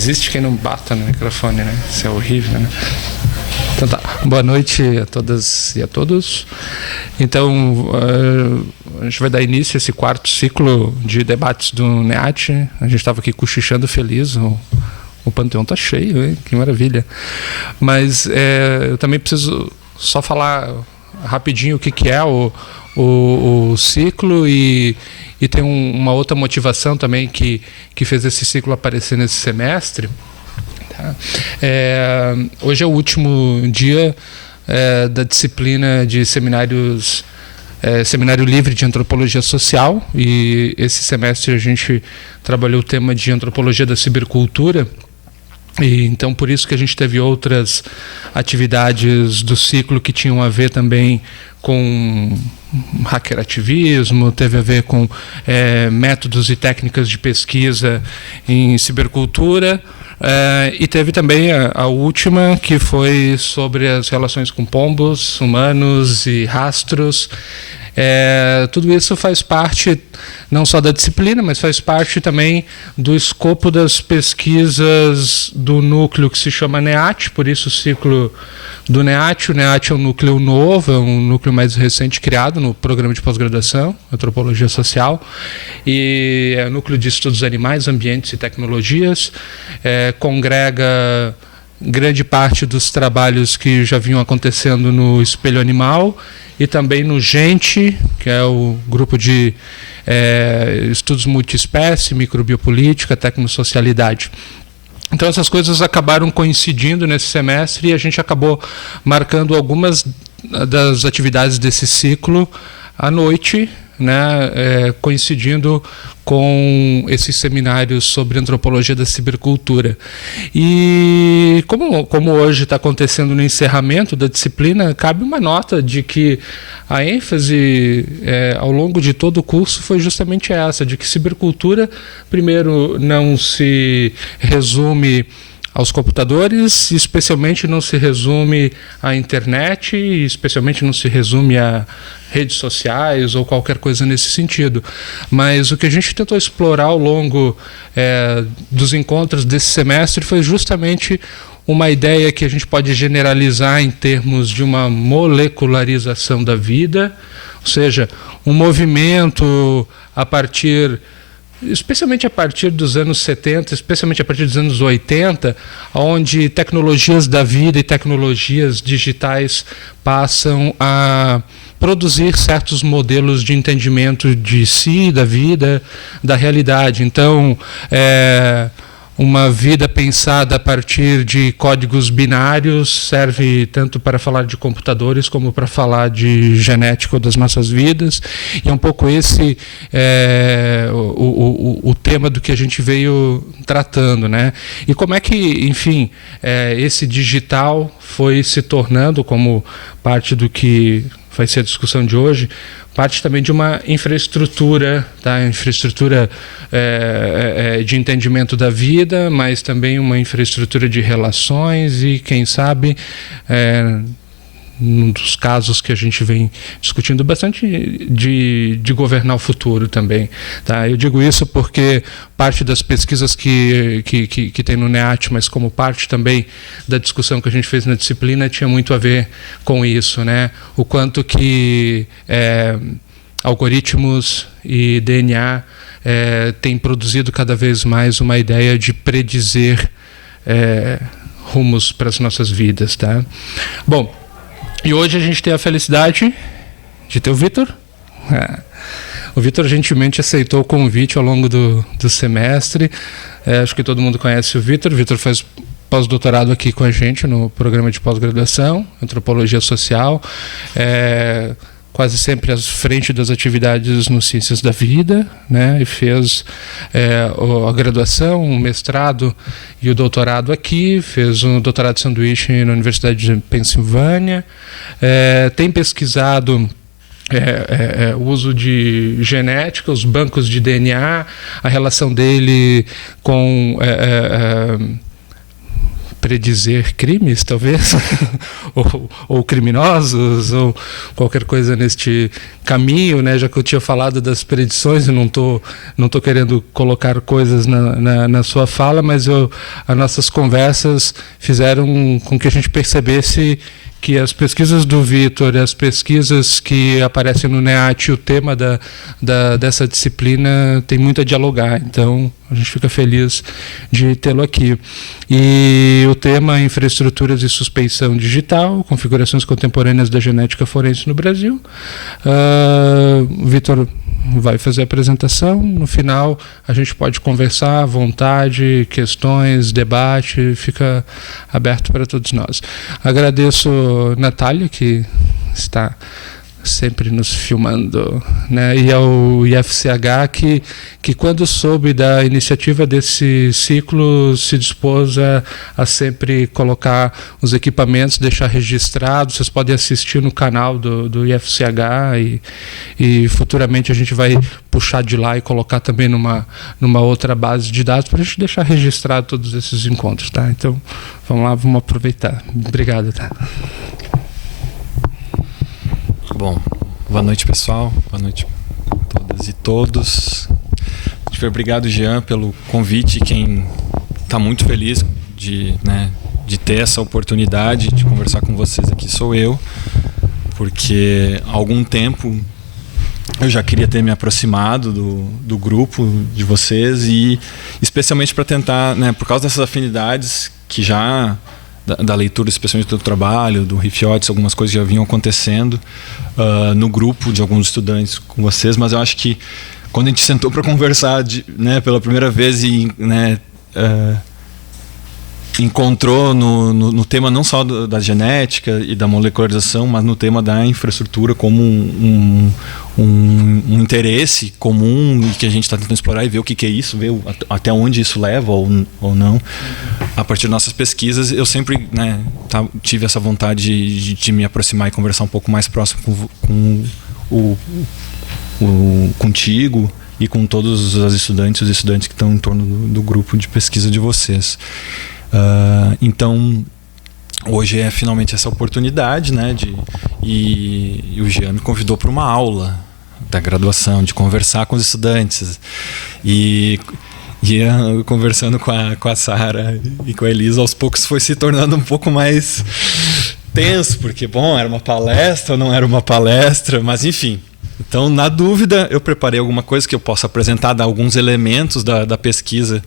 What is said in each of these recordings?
existe quem não bata no microfone, né? Isso é horrível, né? Então tá. Boa noite a todas e a todos. Então, a gente vai dar início a esse quarto ciclo de debates do NEAT. A gente estava aqui cochichando feliz, o Panteão está cheio, hein? Que maravilha. Mas eu também preciso só falar rapidinho o que é o ciclo e tem uma outra motivação também que fez esse ciclo aparecer nesse semestre. Tá? Hoje é o último dia da disciplina de seminário livre de antropologia social, e esse semestre a gente trabalhou o tema de antropologia da cibercultura. E então por isso que a gente teve outras atividades do ciclo que tinham a ver também com hackerativismo, teve a ver com métodos e técnicas de pesquisa em cibercultura, e teve também a última, que foi sobre as relações com pombos, humanos e rastros. Tudo isso faz parte não só da disciplina, mas faz parte também do escopo das pesquisas do núcleo que se chama NEAT, por isso o ciclo do NEAT. O NEAT é um núcleo novo, é um núcleo mais recente criado no programa de pós-graduação, Antropologia Social, e é o núcleo de estudos animais, ambientes e tecnologias, congrega grande parte dos trabalhos que já vinham acontecendo no Espelho Animal e também no GENTE, que é o grupo de estudos multiespécie, microbiopolítica, tecnosocialidade. Então essas coisas acabaram coincidindo nesse semestre e a gente acabou marcando algumas das atividades desse ciclo à noite, né, coincidindo com esses seminários sobre antropologia da cibercultura. E como hoje está acontecendo no encerramento da disciplina, cabe uma nota de que a ênfase ao longo de todo o curso foi justamente essa, de que cibercultura, primeiro, não se resume aos computadores, especialmente não se resume à internet, e especialmente não se resume a redes sociais ou qualquer coisa nesse sentido. Mas o que a gente tentou explorar ao longo dos encontros desse semestre foi justamente uma ideia que a gente pode generalizar em termos de uma molecularização da vida, ou seja, um movimento especialmente a partir dos anos 70, especialmente a partir dos anos 80, onde tecnologias da vida e tecnologias digitais passam a produzir certos modelos de entendimento de si, da vida, da realidade. Então, uma vida pensada a partir de códigos binários serve tanto para falar de computadores como para falar de genética das nossas vidas. E é um pouco esse o tema do que a gente veio tratando, né? E como é que, enfim, esse digital foi se tornando, como parte do que vai ser a discussão de hoje, parte também de uma infraestrutura, tá? Infraestrutura de entendimento da vida, mas também uma infraestrutura de relações e, quem sabe, num dos casos que a gente vem discutindo bastante, de governar o futuro também. Tá? Eu digo isso porque parte das pesquisas que tem no NEAT, mas como parte também da discussão que a gente fez na disciplina, tinha muito a ver com isso, né? O quanto que algoritmos e DNA têm produzido cada vez mais uma ideia de predizer rumos para as nossas vidas. Tá? Bom, e hoje a gente tem a felicidade de ter o Vitor. O Vitor gentilmente aceitou o convite ao longo do semestre. Acho que todo mundo conhece o Vitor. O Vitor faz pós-doutorado aqui com a gente no programa de pós-graduação, Antropologia Social. Quase sempre à frente das atividades no Ciências da Vida, né? E fez a graduação, o mestrado e o doutorado aqui, fez um doutorado de sanduíche na Universidade de Pensilvânia, tem pesquisado o uso de genética, os bancos de DNA, a relação dele com predizer crimes, talvez, ou criminosos, ou qualquer coisa neste caminho, né? Já que eu tinha falado das predições, eu não tô querendo colocar coisas na sua fala, mas as nossas conversas fizeram com que a gente percebesse que as pesquisas do Vitor, as pesquisas que aparecem no NEAT, o tema dessa disciplina tem muito a dialogar. Então, a gente fica feliz de tê-lo aqui. E o tema é infraestruturas e suspeição digital, configurações contemporâneas da genética forense no Brasil. O Vitor vai fazer a apresentação. No final, a gente pode conversar à vontade, questões, debate, fica aberto para todos nós. Agradeço a Natália, que está sempre nos filmando, né? E ao IFCH, que quando soube da iniciativa desse ciclo, se dispôs a sempre colocar os equipamentos, deixar registrado. Vocês podem assistir no canal do IFCH e futuramente a gente vai puxar de lá e colocar também numa outra base de dados para a gente deixar registrado todos esses encontros, tá? Então, vamos lá, vamos aproveitar. Obrigado, tá? Bom, boa noite, pessoal. Boa noite a todas e todos. Obrigado, Jean, pelo convite. Quem está muito feliz de ter essa oportunidade de conversar com vocês aqui sou eu, porque há algum tempo eu já queria ter me aproximado do grupo de vocês e especialmente para tentar, por causa dessas afinidades que já... Da leitura, especialmente do trabalho, do Rifiotes, algumas coisas já vinham acontecendo no grupo de alguns estudantes com vocês, mas eu acho que quando a gente sentou para conversar pela primeira vez e encontrou no tema não só da genética e da molecularização, mas no tema da infraestrutura como um interesse comum e que a gente está tentando explorar e ver o que é isso, ver até onde isso leva ou não. A partir das nossas pesquisas, eu sempre tive essa vontade de me aproximar e conversar um pouco mais próximo contigo e com todos os estudantes que estão em torno do grupo de pesquisa de vocês. Então, hoje é finalmente essa oportunidade, e o Jean me convidou para uma aula da graduação, de conversar com os estudantes. E conversando com a Sara e com a Elisa, aos poucos foi se tornando um pouco mais tenso, porque, era uma palestra ou não era uma palestra, mas enfim. Então, na dúvida, eu preparei alguma coisa que eu possa apresentar, dar alguns elementos da pesquisa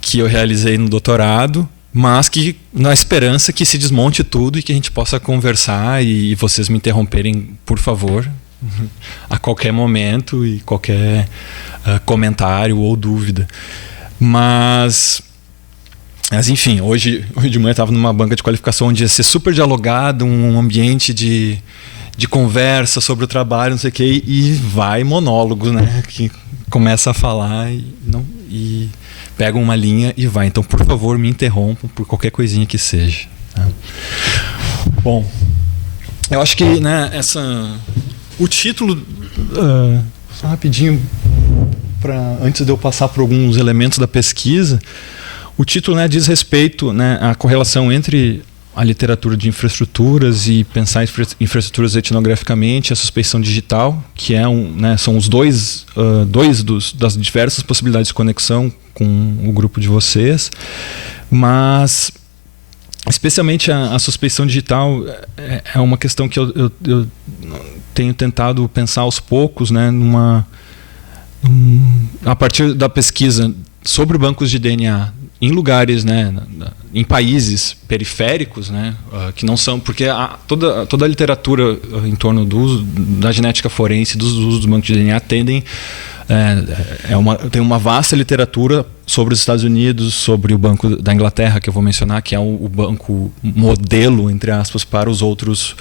que eu realizei no doutorado, mas que na esperança que se desmonte tudo e que a gente possa conversar e vocês me interromperem, por favor, a qualquer momento e qualquer comentário ou dúvida. Mas enfim, hoje de manhã eu estava numa banca de qualificação onde ia ser super dialogado, um ambiente de conversa sobre o trabalho, não sei o quê, e vai monólogo, que começa a falar e pega uma linha e vai. Então, por favor, me interrompam por qualquer coisinha que seja. Bom, eu acho que o título, só rapidinho, antes de eu passar por alguns elementos da pesquisa, o título diz respeito à correlação entre a literatura de infraestruturas e pensar infraestruturas etnograficamente, a suspeição digital, que são os dois das diversas possibilidades de conexão com o grupo de vocês, mas especialmente a suspeição digital é uma questão que eu tenho tentado pensar aos poucos, a partir da pesquisa sobre bancos de DNA em lugares, em países periféricos, que não são, porque toda a literatura em torno do uso da genética forense, dos usos dos bancos de DNA tem uma vasta literatura sobre os Estados Unidos, sobre o Banco da Inglaterra, que eu vou mencionar, que é o banco modelo, entre aspas, para os outros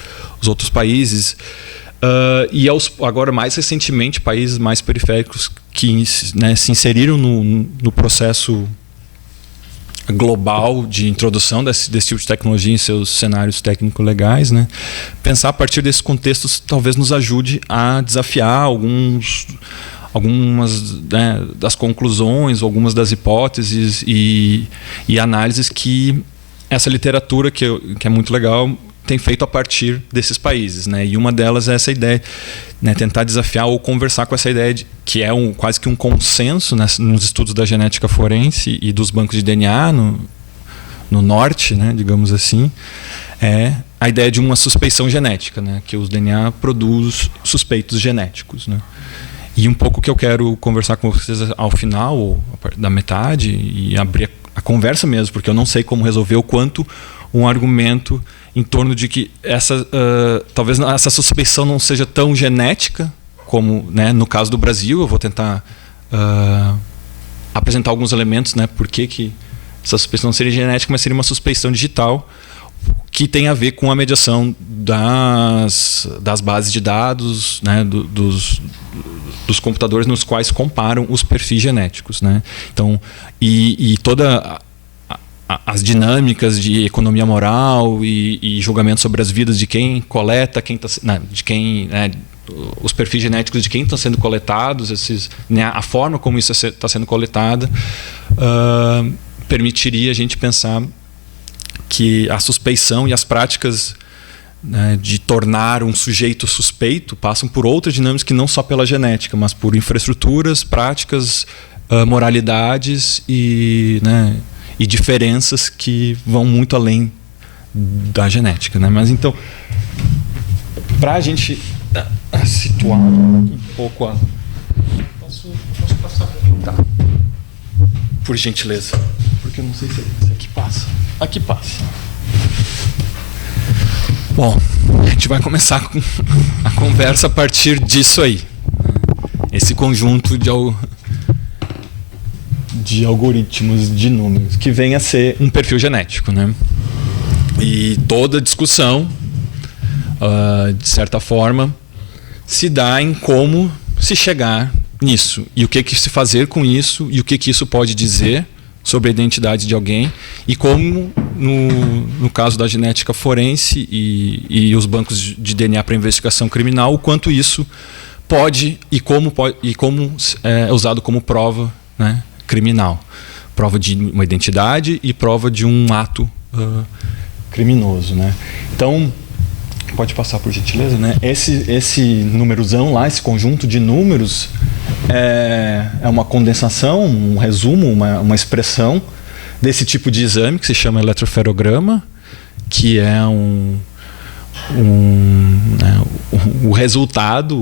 países. E agora, mais recentemente, países mais periféricos que se inseriram no processo global de introdução desse tipo de tecnologia em seus cenários técnico-legais, pensar a partir desses contextos talvez nos ajude a desafiar algumas das conclusões, algumas das hipóteses e análises que essa literatura que é muito legal tem feito a partir desses países, né? E uma delas é essa ideia, né, tentar desafiar ou conversar com essa ideia que é quase que um consenso, né, nos estudos da genética forense e dos bancos de DNA no norte, né, digamos assim, é a ideia de uma suspeição genética, né, que os DNA produz suspeitos genéticos, né? E um pouco que eu quero conversar com vocês ao final da metade e abrir a conversa mesmo, porque eu não sei como resolver o quanto um argumento em torno de que talvez essa suspeição não seja tão genética como, né, no caso do Brasil. Eu vou tentar apresentar alguns elementos, né, por que essa suspeição não seria genética, mas seria uma suspeição digital que tem a ver com a mediação das bases de dados, né, dos computadores nos quais comparam os perfis genéticos, né? Então, e toda as dinâmicas de economia moral e julgamento sobre as vidas de quem coleta, os perfis genéticos de quem estão sendo coletados, né, a forma como isso está sendo coletada, permitiria a gente pensar que a suspeição e as práticas, né, de tornar um sujeito suspeito passam por outras dinâmicas que não só pela genética, mas por infraestruturas, práticas, moralidades e diferenças que vão muito além da genética, né? Mas então, para a gente situar um pouco Posso passar para aqui? Tá. Por gentileza. Porque eu não sei se aqui passa. Aqui passa. Bom, a gente vai começar a conversa a partir disso aí. Esse conjunto de algoritmos, de números, que vem a ser um perfil genético, né? E toda discussão, de certa forma, se dá em como se chegar nisso. E o que se fazer com isso, e o que isso pode dizer sobre a identidade de alguém, e como, no caso da genética forense e os bancos de DNA para investigação criminal, o quanto isso pode e como é usado como prova, né, criminal. Prova de uma identidade e prova de um ato criminoso, né? Então, pode passar por gentileza, né? Esse númerozão lá, esse conjunto de números é uma condensação, um resumo, uma expressão desse tipo de exame que se chama eletroferograma, que é o resultado,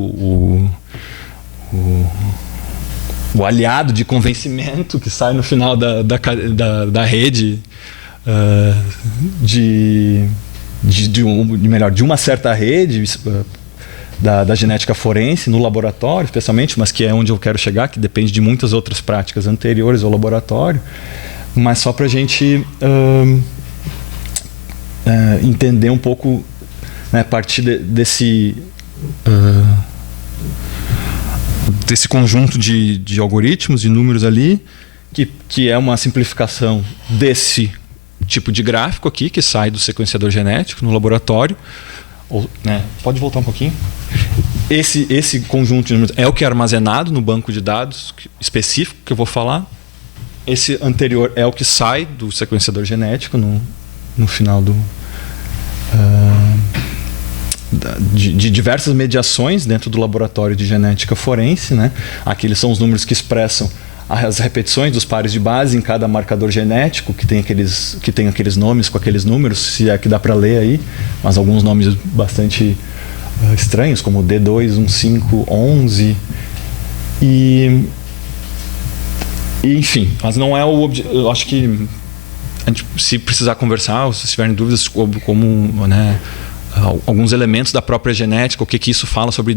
o aliado de convencimento que sai no final da rede de uma certa rede da genética forense no laboratório, especialmente, mas que é onde eu quero chegar, que depende de muitas outras práticas anteriores ao laboratório, mas só para a gente entender um pouco, né, a partir desse conjunto de algoritmos, de números ali, que é uma simplificação desse tipo de gráfico aqui, que sai do sequenciador genético no laboratório. Pode voltar um pouquinho? Esse conjunto de números é o que é armazenado no banco de dados específico que eu vou falar. Esse anterior é o que sai do sequenciador genético no final de diversas mediações dentro do laboratório de genética forense, né? Aqueles são os números que expressam as repetições dos pares de base em cada marcador genético, que tem aqueles nomes com aqueles números, se é que dá para ler aí, mas alguns nomes bastante estranhos, como D2, 15, 11. Enfim, mas não é o objetivo. Eu acho que a gente, se precisar conversar, ou se tiverem dúvidas sobre como, né, alguns elementos da própria genética, o que isso fala sobre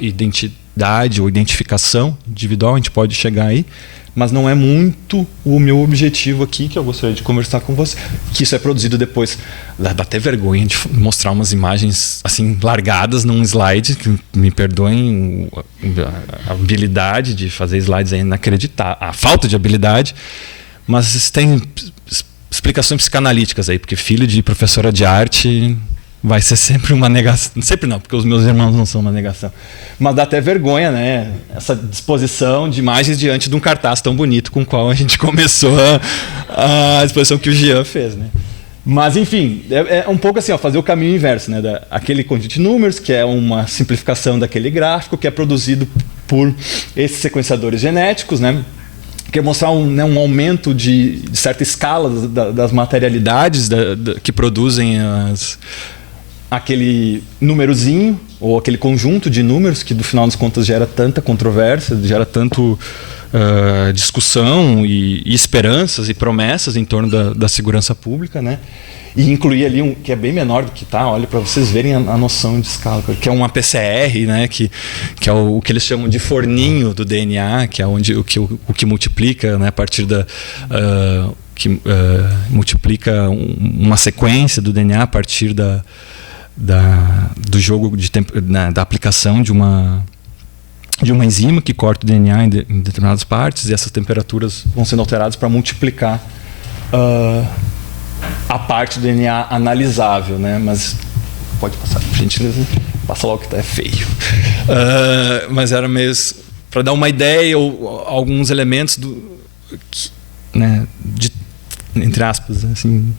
identidade ou identificação individual, a gente pode chegar aí, mas não é muito o meu objetivo aqui, que eu gostaria de conversar com você, que isso é produzido depois. Dá até vergonha de mostrar umas imagens assim largadas num slide, que me perdoem a habilidade de fazer slides é inacreditável, a falta de habilidade, mas tem explicações psicanalíticas aí, porque filho de professora de arte vai ser sempre uma negação. Sempre não, porque os meus irmãos não são uma negação. Mas dá até vergonha, né? Essa disposição de imagens diante de um cartaz tão bonito com o qual a gente começou a exposição que o Jean fez, né? Mas, enfim, é um pouco assim, ó, fazer o caminho inverso, né? Aquele conjunto de números, que é uma simplificação daquele gráfico, que é produzido por esses sequenciadores genéticos, né? Que é mostrar um aumento de certa escala das materialidades que produzem aquele númerozinho, ou aquele conjunto de números que, no final das contas, gera tanta controvérsia, gera tanto discussão e esperanças e promessas em torno da segurança pública, né? E incluir ali que é bem menor do que olha, para vocês verem a noção de escala, que é uma PCR, né? Que é o que eles chamam de forninho do DNA, que é onde o que multiplica, né? A partir multiplica uma sequência do DNA a partir do jogo de tempo, da aplicação de uma enzima que corta o DNA em determinadas partes, e essas temperaturas vão sendo alteradas para multiplicar a parte do DNA analisável, né? Mas pode passar, por gentileza, passa logo que é feio. Mas era mesmo para dar uma ideia ou alguns elementos né, entre aspas, assim,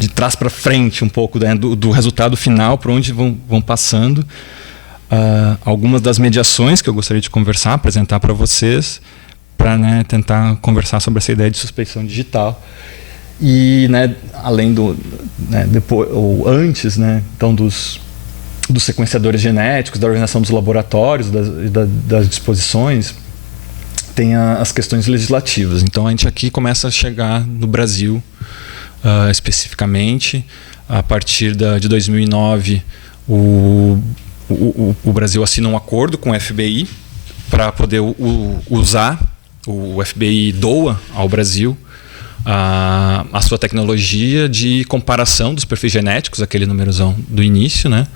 de trás para frente um pouco, né, do resultado final, por onde vão passando. Algumas das mediações que eu gostaria de apresentar para vocês, para, né, tentar conversar sobre essa ideia de suspeição digital. E, né, além depois ou antes, né, então dos sequenciadores genéticos, da organização dos laboratórios, das disposições, tem as questões legislativas. Então a gente aqui começa a chegar no Brasil, especificamente a partir de 2009. O Brasil assina um acordo com o FBI para poder usar. O FBI doa ao Brasil a sua tecnologia de comparação dos perfis genéticos, aquele numerozão do início, né?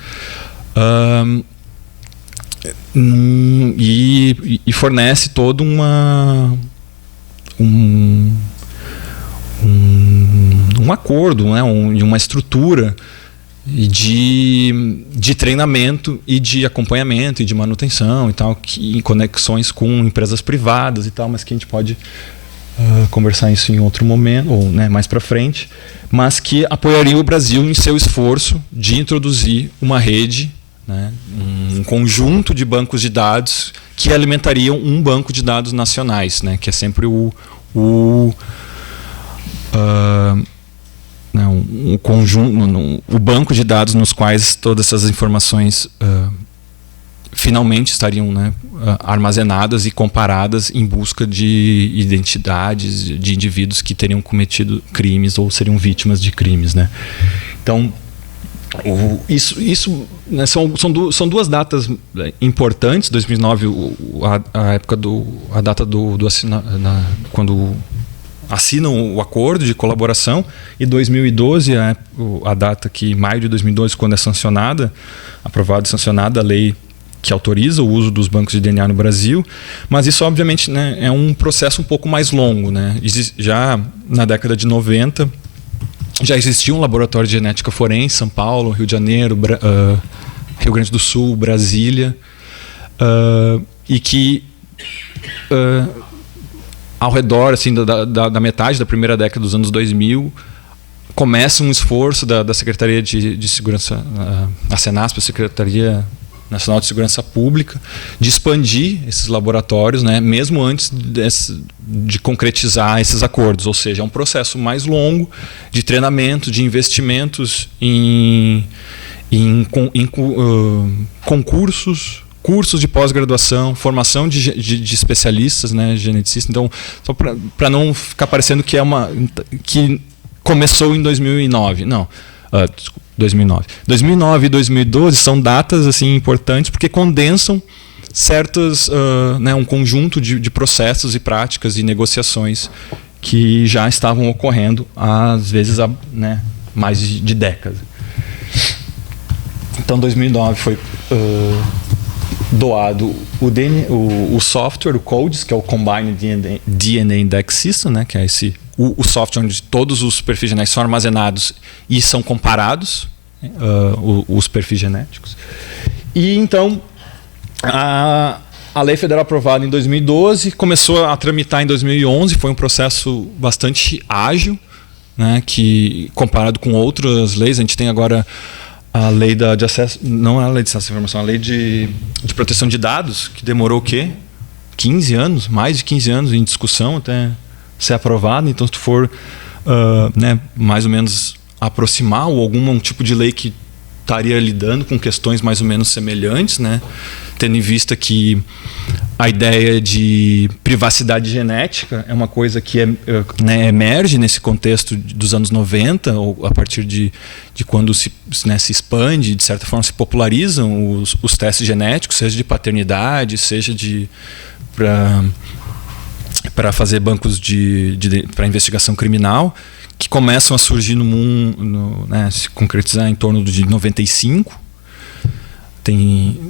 E fornece todo um acordo, né? Uma estrutura de treinamento e de acompanhamento e de manutenção e tal, em conexões com empresas privadas e tal, mas que a gente pode conversar isso em outro momento, ou, né, mais para frente, mas que apoiaria o Brasil em seu esforço de introduzir uma rede, né, um conjunto de bancos de dados que alimentariam um banco de dados nacionais, né, que é sempre o conjunto, o banco de dados nos quais todas essas informações finalmente estariam, né, armazenadas e comparadas em busca de identidades de indivíduos que teriam cometido crimes ou seriam vítimas de crimes, né? Então, isso né, são duas datas importantes. 2009, a data quando assinam o acordo de colaboração, e 2012 a data que, maio de 2012, quando é aprovada e sancionada a lei que autoriza o uso dos bancos de DNA no Brasil. Mas isso, obviamente, né, é um processo um pouco mais longo, né? Já na década de 90 já existia um laboratório de genética forense em São Paulo, Rio de Janeiro, Rio Grande do Sul, Brasília, e que ao redor, assim, da metade da primeira década dos anos 2000, começa um esforço da Secretaria de Segurança, a Senasp, a Secretaria Nacional de Segurança Pública, de expandir esses laboratórios, né, mesmo antes de concretizar esses acordos. Ou seja, é um processo mais longo de treinamento, de investimentos em concursos, cursos de pós-graduação, formação de especialistas, né, geneticistas. Então, só para não ficar parecendo que que começou em 2009. Não, 2009. 2009 e 2012 são datas, assim, importantes porque condensam né, um conjunto de processos e práticas e negociações que já estavam ocorrendo, às vezes, há, né, mais de décadas. Então, 2009 foi doado o software, o CODES, que é o Combined DNA Index System, né, que é o software onde todos os perfis genéticos são armazenados e são comparados, os perfis genéticos. E então a lei federal aprovada em 2012 começou a tramitar em 2011. Foi um processo bastante ágil né, que comparado com outras leis, a gente tem agora a lei de acesso, não é a lei de acesso à informação, a lei de proteção de dados, que demorou o quê? 15 anos, mais de 15 anos em discussão até ser aprovada. Então, se tu for né, mais ou menos aproximar ou algum tipo de lei que estaria lidando com questões mais ou menos semelhantes, né, tendo em vista que a ideia de privacidade genética é uma coisa que né, emerge nesse contexto dos anos 90, ou a partir de quando se expande, de certa forma se popularizam os testes genéticos, seja de paternidade, seja para fazer bancos para investigação criminal, que começam a surgir no mundo, né, se concretizar em torno de 95.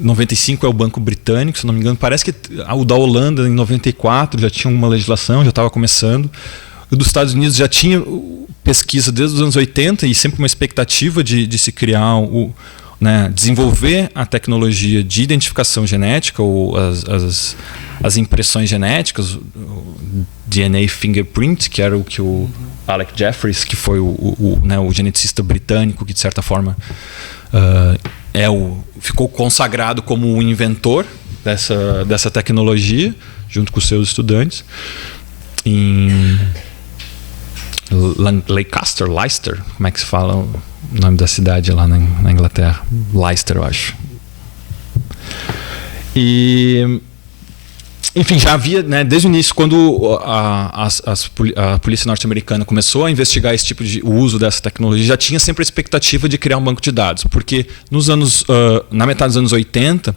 95 é o Banco Britânico, se não me engano. Parece que o da Holanda, em 94, já tinha uma legislação, já estava começando. O dos Estados Unidos já tinha pesquisa desde os anos 80 e sempre uma expectativa de se criar, né, desenvolver a tecnologia de identificação genética, ou as impressões genéticas, o DNA fingerprint, que era o que o Alec Jeffreys, que foi né, o geneticista britânico, que de certa forma ficou consagrado como o inventor dessa tecnologia, junto com os seus estudantes, em Leicester, como é que se fala o nome da cidade lá na Inglaterra? Leicester, eu acho. E, enfim, já havia, né, desde o início, quando a polícia norte-americana começou a investigar esse tipo de uso dessa tecnologia, já tinha sempre a expectativa de criar um banco de dados, porque na metade dos anos 80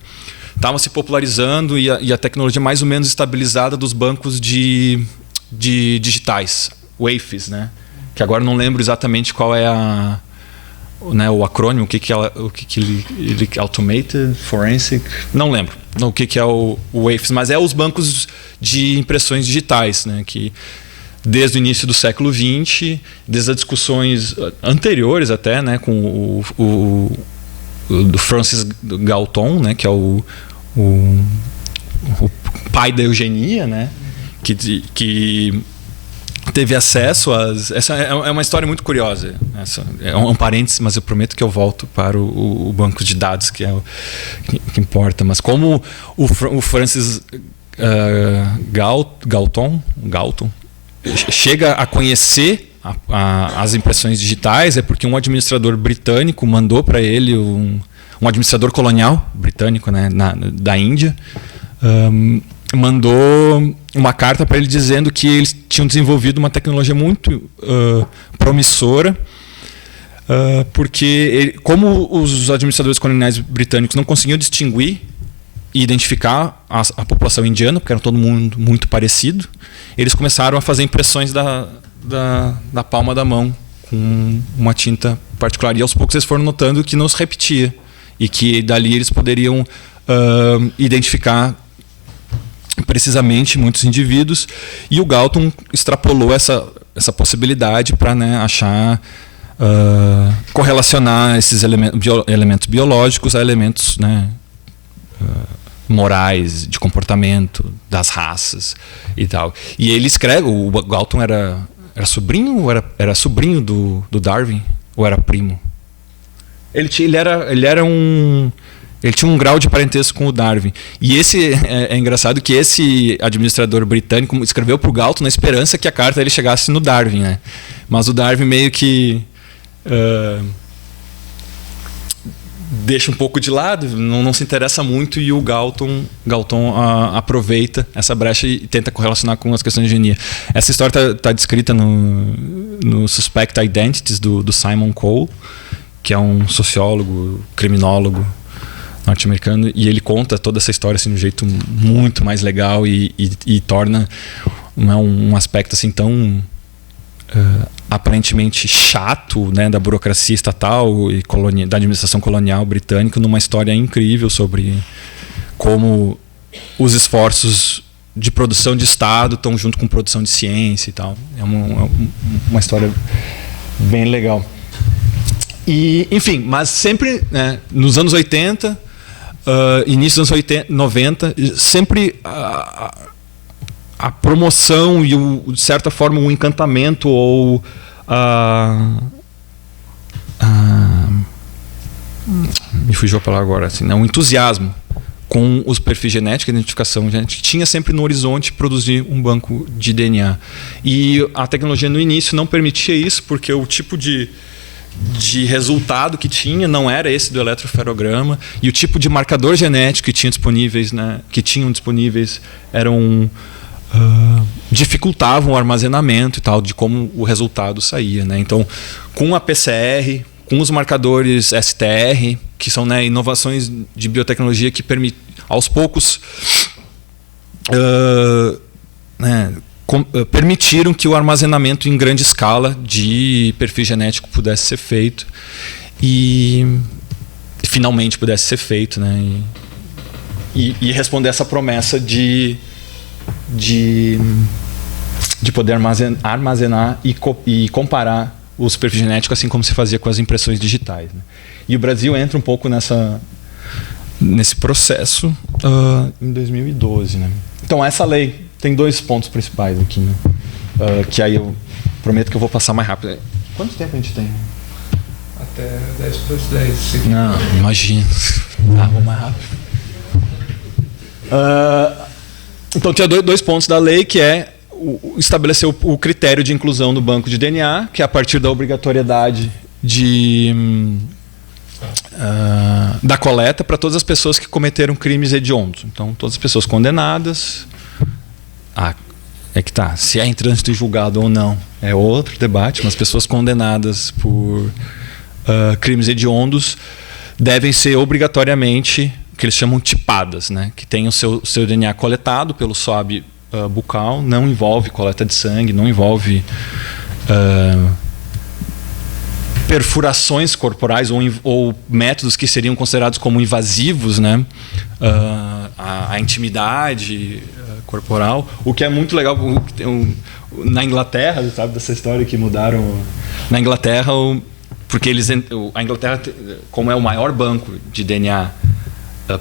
estava se popularizando e a tecnologia mais ou menos estabilizada dos bancos de digitais, WAFs, né? Que agora não lembro exatamente qual é né, o acrônimo, o que ele Automated Forensic, não lembro o que é o WAFs, mas é os bancos de impressões digitais, né, que desde o início do século XX, desde as discussões anteriores até, né, com do Francis Galton, né, que é o pai da eugenia, né, que teve acesso essa é uma história muito curiosa. É um parênteses, mas eu prometo que eu volto para o banco de dados, que é o que importa. Mas como o Francis Galton chega a conhecer as impressões digitais, é porque um administrador britânico mandou para ele, um administrador colonial britânico, né, da Índia, mandou uma carta para ele dizendo que eles tinham desenvolvido uma tecnologia muito promissora, porque como os administradores coloniais britânicos não conseguiam distinguir e identificar a população indiana, porque era todo mundo muito parecido, eles começaram a fazer impressões da palma da mão com uma tinta particular. E aos poucos eles foram notando que não se repetia e que dali eles poderiam identificar precisamente muitos indivíduos, e o Galton extrapolou essa possibilidade para, né, achar, correlacionar esses elementos biológicos a elementos, né, morais, de comportamento, das raças e tal. E ele escreve, o Galton era sobrinho ou era sobrinho do Darwin, ou era primo? Ele tinha um grau de parentesco com o Darwin. E esse é engraçado que esse administrador britânico escreveu para o Galton na esperança que a carta dele chegasse no Darwin, né? Mas o Darwin meio que deixa um pouco de lado, não se interessa muito, e o Galton aproveita essa brecha e tenta correlacionar com as questões de eugenia. Essa história está descrita no Suspect Identities do Simon Cole, que é um sociólogo, criminólogo norte-americano, e ele conta toda essa história assim, de um jeito muito mais legal e torna um aspecto assim tão aparentemente chato, né, da burocracia estatal e da administração colonial britânica numa história incrível sobre como os esforços de produção de Estado estão junto com produção de ciência e tal. É uma história bem legal. E, enfim, mas sempre, né, nos anos 80, início dos anos 90, sempre a promoção e, de certa forma, o encantamento ou me fugiu a palavra agora, assim, né? Um entusiasmo com os perfis genéticos, a identificação genética, tinha sempre no horizonte produzir um banco de DNA. E a tecnologia no início não permitia isso, porque o tipo de resultado que tinha não era esse do eletroferograma, e o tipo de marcador genético que tinham disponíveis eram dificultavam o armazenamento e tal, de como o resultado saía, né? Então, com a PCR, com os marcadores STR, que são, né, inovações de biotecnologia que aos poucos permitiram que o armazenamento em grande escala de perfil genético pudesse ser feito e finalmente pudesse ser feito, né? E responder essa promessa de poder armazenar e comparar os perfis genéticos, assim como se fazia com as impressões digitais, né? E o Brasil entra um pouco nesse processo em 2012, né? Então, essa lei tem 2 pontos principais aqui, né? Que aí eu prometo que eu vou passar mais rápido. Quanto tempo a gente tem? Até 10 para as 10. Sim. Não, imagina. Vou mais rápido. Então, tinha 2 pontos da lei, que é estabelecer o critério de inclusão no banco de DNA, que é a partir da obrigatoriedade da coleta para todas as pessoas que cometeram crimes hediondos. Então, todas as pessoas condenadas. É que tá. Se é em trânsito e julgado ou não é outro debate, mas pessoas condenadas por crimes hediondos devem ser obrigatoriamente, o que eles chamam tipadas, né? Que tenham o seu DNA coletado pelo swab bucal, não envolve coleta de sangue, não envolve perfurações corporais ou métodos que seriam considerados como invasivos, né? A intimidade corporal, o que é muito legal. Na Inglaterra, sabe dessa história que mudaram? Na Inglaterra, porque a Inglaterra, como é o maior banco de DNA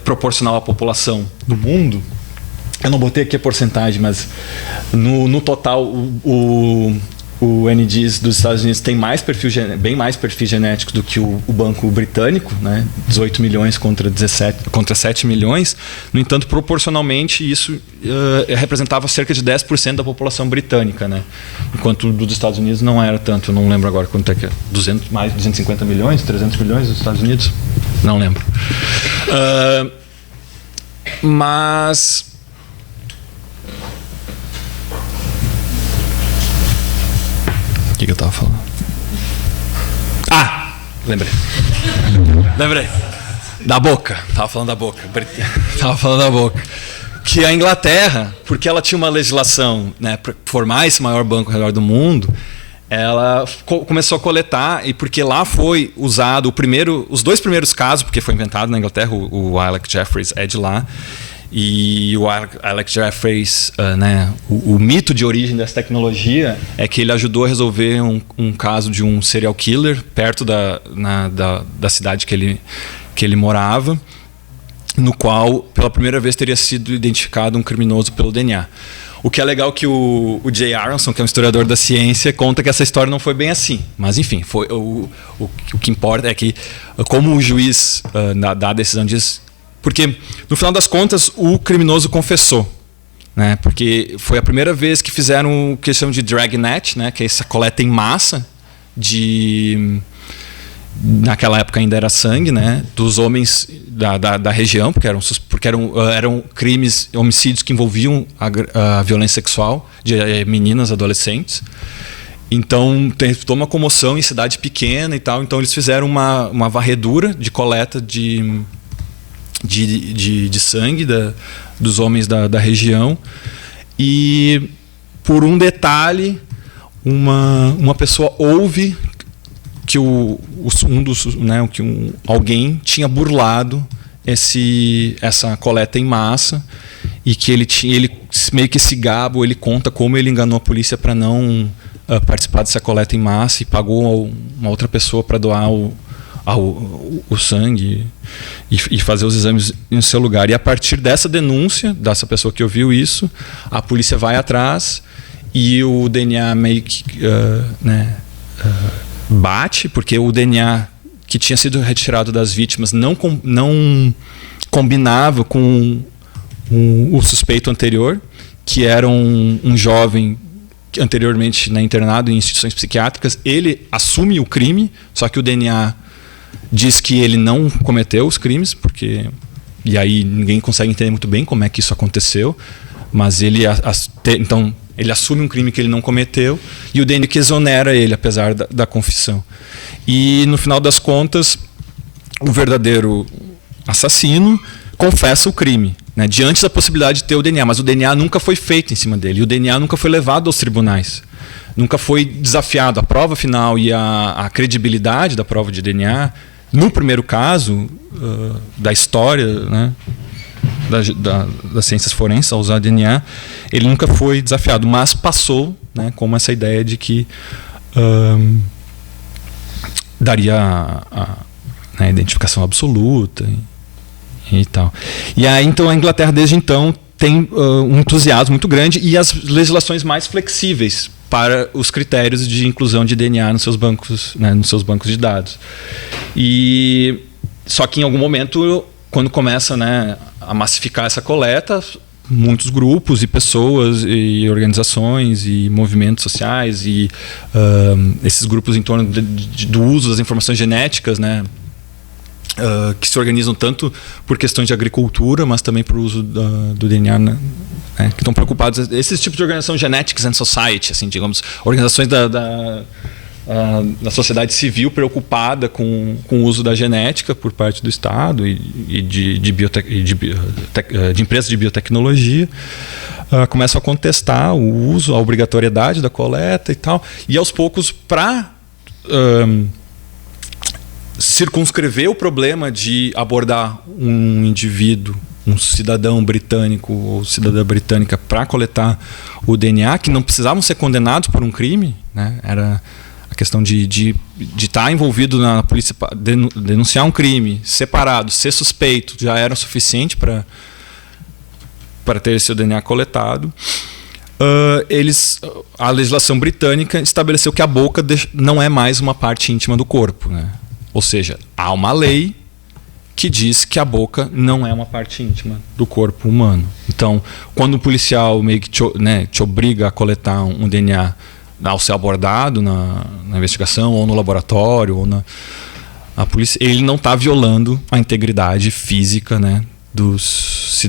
proporcional à população do mundo, eu não botei aqui a porcentagem, mas no total o NGS dos Estados Unidos tem bem mais perfis genéticos do que o banco britânico, né? 18 milhões contra 7 milhões. No entanto, proporcionalmente, isso representava cerca de 10% da população britânica, né? Enquanto o dos Estados Unidos não era tanto. Eu não lembro agora quanto é que é. Mais de 250 milhões, 300 milhões dos Estados Unidos? Não lembro. Mas... O que eu estava falando? Lembrei. Da boca. Estava falando da boca. Que a Inglaterra, porque ela tinha uma legislação, né, para formar esse maior banco ao redor do mundo, ela começou a coletar, e porque lá foi usado os 2 primeiros casos, porque foi inventado na Inglaterra, o Alec Jeffreys é de lá. E o Alec Jeffreys, né, o mito de origem dessa tecnologia é que ele ajudou a resolver um caso de um serial killer perto da cidade que ele morava, no qual, pela primeira vez, teria sido identificado um criminoso pelo DNA. O que é legal que o Jay Aronson, que é um historiador da ciência, conta que essa história não foi bem assim. Mas, enfim, o que importa é que, como o juiz dá a decisão diz... Porque, no final das contas, o criminoso confessou, né? Porque foi a primeira vez que fizeram o que eles chamam de dragnet, né? Que é essa coleta em massa naquela época ainda era sangue, né? Dos homens da região, porque eram crimes, homicídios que envolviam a violência sexual de meninas, adolescentes. Então, toda uma comoção em cidade pequena e tal. Então, eles fizeram uma varredura de coleta de sangue dos homens da região, e por um detalhe uma pessoa ouve que alguém tinha burlado essa coleta em massa, e que ele meio que se gaba, ele conta como ele enganou a polícia para não participar dessa coleta em massa, e pagou uma outra pessoa para doar o sangue e fazer os exames no seu lugar. E a partir dessa denúncia dessa pessoa que ouviu isso, a polícia vai atrás, e o DNA meio que bate, porque o DNA que tinha sido retirado das vítimas não combinava com o suspeito anterior, que era um jovem anteriormente internado em instituições psiquiátricas. Ele assume o crime, só que o DNA diz que ele não cometeu os crimes, e aí ninguém consegue entender muito bem como é que isso aconteceu, mas ele assume um crime que ele não cometeu, e o DNA que exonera ele, apesar da confissão. E no final das contas, o verdadeiro assassino confessa o crime, né, diante da possibilidade de ter o DNA, mas o DNA nunca foi feito em cima dele, e o DNA nunca foi levado aos tribunais, nunca foi desafiado. A prova final e a credibilidade da prova de DNA, no primeiro caso da história, né, das ciências forenses a usar DNA, ele nunca foi desafiado, mas passou, né, como essa ideia de que daria a identificação absoluta e tal. E aí, então, a Inglaterra, desde então, tem um entusiasmo muito grande e as legislações mais flexíveis para os critérios de inclusão de DNA nos seus bancos, né, nos seus bancos de dados. Só que em algum momento, quando começa, né, a massificar essa coleta, muitos grupos e pessoas e organizações e movimentos sociais e esses grupos em torno do uso das informações genéticas, né, que se organizam tanto por questões de agricultura, mas também por uso do DNA, né, que estão preocupados. Esses tipos de organização Genetics and Society, assim, digamos, organizações da sociedade civil preocupada com o uso da genética por parte do Estado e de empresas de biotecnologia, começam a contestar o uso, a obrigatoriedade da coleta e tal. E aos poucos, para circunscrever o problema de abordar um indivíduo, um cidadão britânico ou cidadã britânica, para coletar o DNA, que não precisavam ser condenados por um crime, né? Era a questão de estar envolvido na polícia, denunciar um crime, separado, ser suspeito, já era o suficiente para ter seu DNA coletado. A legislação britânica estabeleceu que a boca não é mais uma parte íntima do corpo, né? Ou seja, há uma lei que diz que a boca não é uma parte íntima do corpo humano. Então, quando o policial meio que te obriga a coletar um DNA ao ser abordado na investigação, ou no laboratório, ou na polícia, ele não está violando a integridade física, né, dos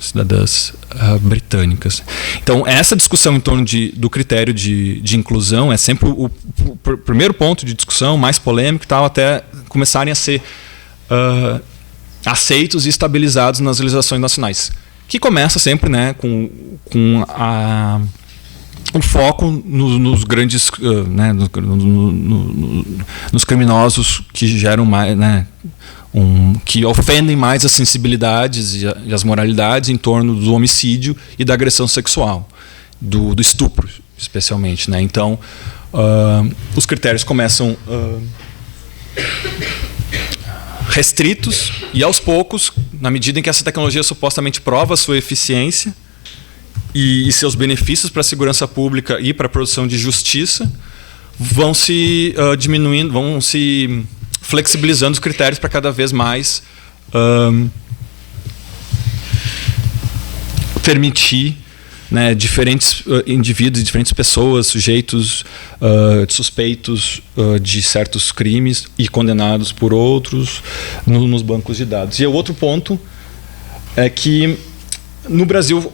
cidadãs britânicas. Então, essa discussão em torno do critério de inclusão é sempre o primeiro ponto de discussão, mais polêmico e tal, até começarem a ser aceitos e estabilizados nas legislações nacionais. Que começa sempre, né, com o foco nos grandes, né, nos criminosos que geram mais, né, que ofendem mais as sensibilidades e as moralidades em torno do homicídio e da agressão sexual, do estupro, especialmente, né? Então, os critérios começam restritos e, aos poucos, na medida em que essa tecnologia supostamente prova a sua eficiência e seus benefícios para a segurança pública e para a produção de justiça, vão se diminuindo, vão se flexibilizando os critérios para cada vez mais permitir, né, diferentes indivíduos, diferentes pessoas, sujeitos suspeitos de certos crimes e condenados por outros nos bancos de dados. E o outro ponto é que no Brasil,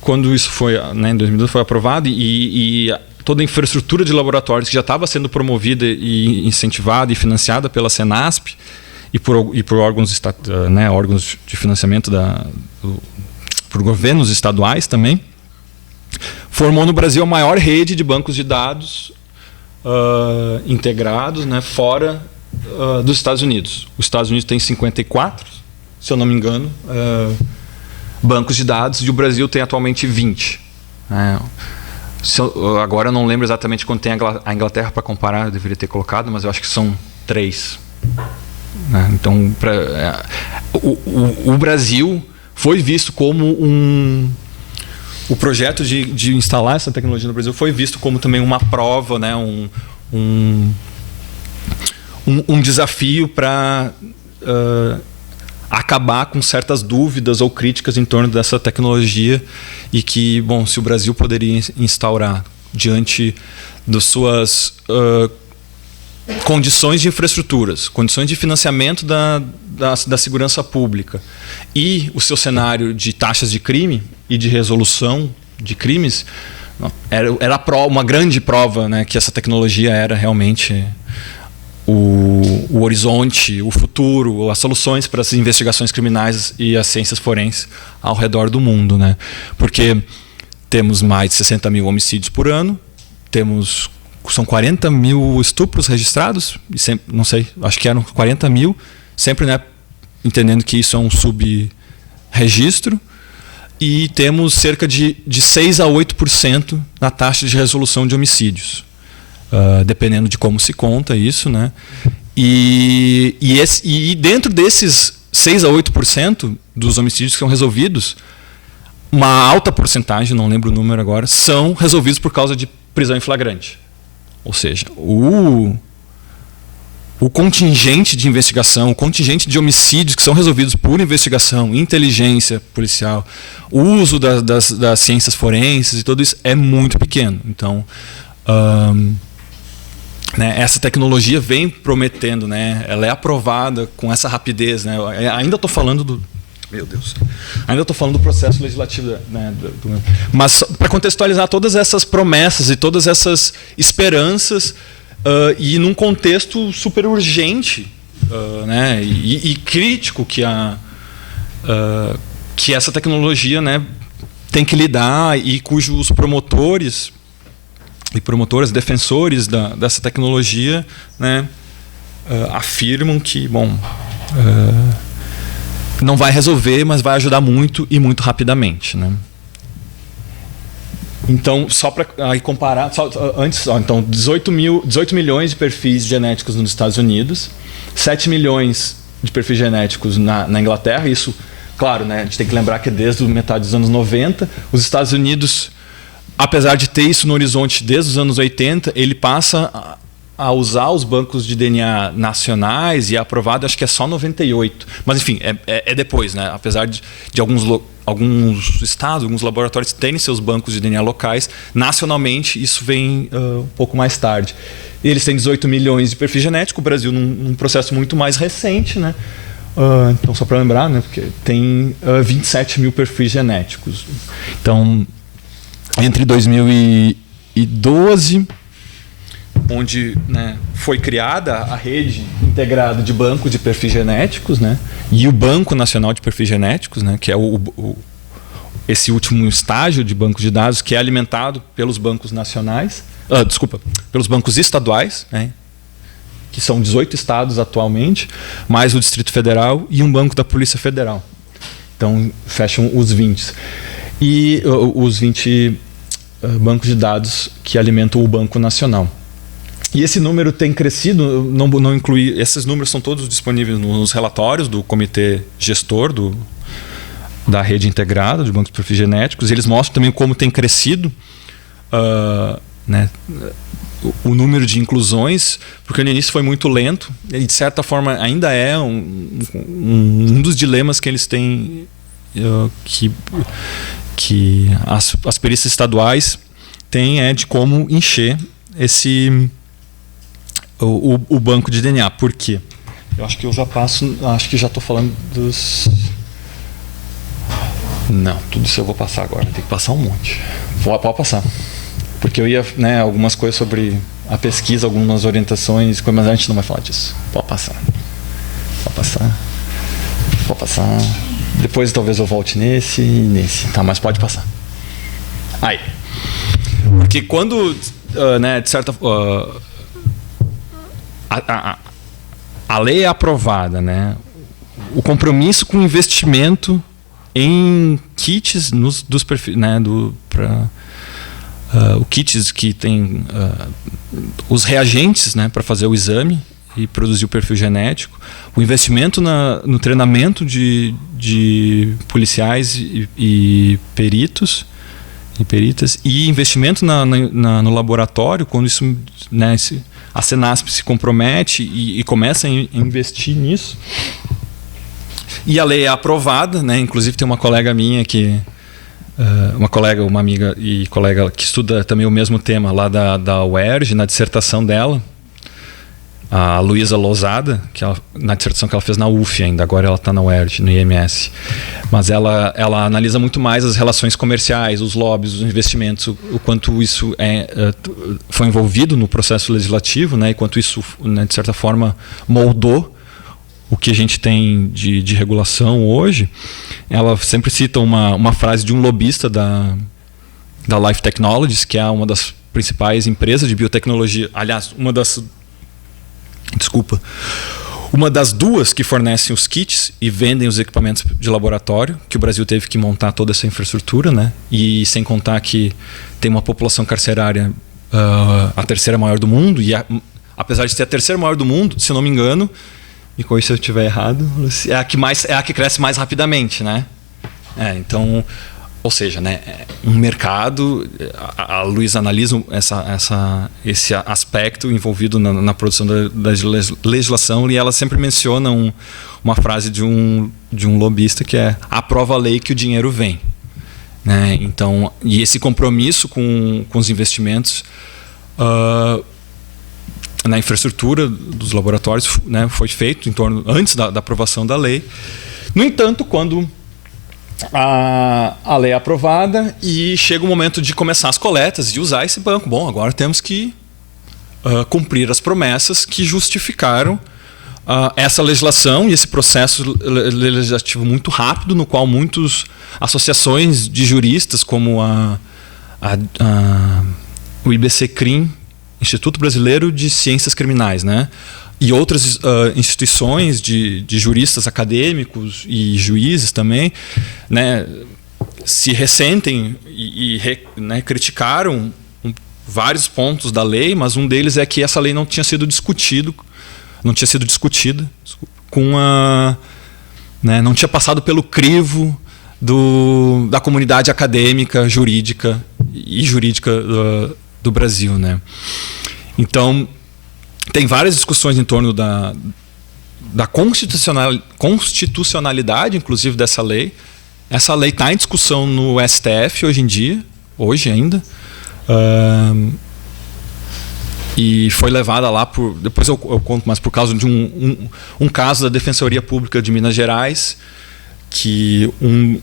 quando isso foi, né, em 2012 foi aprovado e toda a infraestrutura de laboratórios que já estava sendo promovida e incentivada e financiada pela Senasp e por órgãos, né, órgãos de financiamento por governos estaduais também, formou no Brasil a maior rede de bancos de dados integrados, né, fora dos Estados Unidos. Os Estados Unidos tem 54, se eu não me engano, bancos de dados, e o Brasil tem atualmente 20. Agora eu não lembro exatamente quanto tem a Inglaterra para comparar, eu deveria ter colocado, mas eu acho que são 3. Então, o Brasil foi visto como o projeto de instalar essa tecnologia no Brasil foi visto como também uma prova, né, um desafio para acabar com certas dúvidas ou críticas em torno dessa tecnologia, e que, bom, se o Brasil poderia instaurar diante das suas condições de infraestruturas, condições de financiamento da segurança pública e o seu cenário de taxas de crime e de resolução de crimes, era uma grande prova, né, que essa tecnologia era realmente o horizonte, o futuro, as soluções para as investigações criminais e as ciências forenses ao redor do mundo, né? Porque temos mais de 60 mil homicídios por ano, são 40 mil estupros registrados, e sempre, não sei, acho que eram 40 mil, sempre, né, entendendo que isso é um subregistro, e temos cerca de 6 a 8% na taxa de resolução de homicídios. Dependendo de como se conta isso, né? E dentro desses 6 a 8% dos homicídios que são resolvidos, uma alta porcentagem, não lembro o número agora, são resolvidos por causa de prisão em flagrante. Ou seja, o contingente de investigação, o contingente de homicídios que são resolvidos por investigação, inteligência policial, o uso das ciências forenses e tudo isso é muito pequeno. Então, né, essa tecnologia vem prometendo, né, ela é aprovada com essa rapidez, né, ainda estou falando do processo legislativo, né, mas para contextualizar todas essas promessas e todas essas esperanças, e num contexto super urgente, né, e crítico que essa tecnologia, né, tem que lidar, e cujos promotores e promotoras, defensores dessa tecnologia, né, afirmam que, bom, não vai resolver, mas vai ajudar muito e muito rapidamente, né? Então, só para comparar, então 18 milhões de perfis genéticos nos Estados Unidos, 7 milhões de perfis genéticos na Inglaterra. Isso, claro, né, a gente tem que lembrar que desde a metade dos anos 90, os Estados Unidos, apesar de ter isso no horizonte desde os anos 80, ele passa a usar os bancos de DNA nacionais, e é aprovado, acho que é só 98. Mas, enfim, é depois, né? Apesar de alguns estados, alguns laboratórios terem seus bancos de DNA locais, nacionalmente isso vem um pouco mais tarde. Eles têm 18 milhões de perfis genéticos, o Brasil num processo muito mais recente, né? Então, só para lembrar, né? Porque tem 27 mil perfis genéticos. Então, entre 2012, onde, né, foi criada a rede integrada de banco de perfis genéticos, né, e o Banco Nacional de Perfis Genéticos, né, que é esse último estágio de banco de dados, que é alimentado pelos bancos nacionais, pelos bancos estaduais, né, que são 18 estados atualmente, mais o Distrito Federal e um banco da Polícia Federal. Então, fecham os 20. E os 20 bancos de dados que alimentam o Banco Nacional. E esse número tem crescido, não inclui, esses números são todos disponíveis nos relatórios do comitê gestor da rede integrada de bancos de perfis genéticos. Eles mostram também como tem crescido, né, o número de inclusões, porque no início foi muito lento, e de certa forma ainda é um dos dilemas que eles têm, que as perícias estaduais têm, de como encher o banco de DNA. Por quê? Eu acho que eu já estou falando dos... Não, tudo isso eu vou passar agora. Tem que passar um monte. Pode passar. Porque eu ia, né, algumas coisas sobre a pesquisa, algumas orientações, mas a gente não vai falar disso. Pode passar. Depois talvez eu volte nesse e nesse. Tá, mas pode passar. Aí. Porque quando, né, de certa... a lei é aprovada, né? O compromisso com o investimento em kits dos perfis, né, o kits que tem os reagentes, né, para fazer o exame e produzir o perfil genético, o investimento no treinamento de policiais e peritos e peritas, e investimento no laboratório, quando isso, né, a Senasp se compromete e começa a investir nisso. E a lei é aprovada, né? Inclusive tem uma colega minha uma amiga e colega que estuda também o mesmo tema lá da UERJ, na dissertação dela, a Luísa Lousada, na dissertação que ela fez na UF ainda, agora ela está na UERJ, no IMS. Mas ela analisa muito mais as relações comerciais, os lobbies, os investimentos, o quanto isso foi envolvido no processo legislativo, né, e quanto isso, né, de certa forma, moldou o que a gente tem de regulação hoje. Ela sempre cita uma frase de um lobista da Life Technologies, que é uma das principais empresas de biotecnologia, aliás, uma das duas que fornecem os kits e vendem os equipamentos de laboratório, que o Brasil teve que montar toda essa infraestrutura, né? E sem contar que tem uma população carcerária a terceira maior do mundo, e apesar de ser a terceira maior do mundo, se eu não me engano, me corrija se eu estiver errado, é a que cresce mais rapidamente, né? Então, ou seja, né, um mercado, a Luísa analisa esse aspecto envolvido na produção da legislação, e ela sempre menciona uma frase de um lobista que é: aprova a lei que o dinheiro vem. Né? Então, e esse compromisso com os investimentos na infraestrutura dos laboratórios, né, foi feito antes da aprovação da lei. No entanto, quando a lei é aprovada e chega o momento de começar as coletas e usar esse banco, bom, agora temos que cumprir as promessas que justificaram essa legislação e esse processo legislativo muito rápido, no qual muitas associações de juristas, como o IBC-CRIM, Instituto Brasileiro de Ciências Criminais, né, e outras instituições de juristas acadêmicos e juízes também, né, se ressentem né, criticaram vários pontos da lei, mas um deles é que essa lei não tinha sido discutida né, não tinha passado pelo crivo da comunidade acadêmica, jurídica do Brasil, né? Então, tem várias discussões em torno da constitucionalidade, inclusive, dessa lei. Essa lei está em discussão no STF hoje ainda. E foi levada lá depois eu conto, mas por causa de um caso da Defensoria Pública de Minas Gerais, que um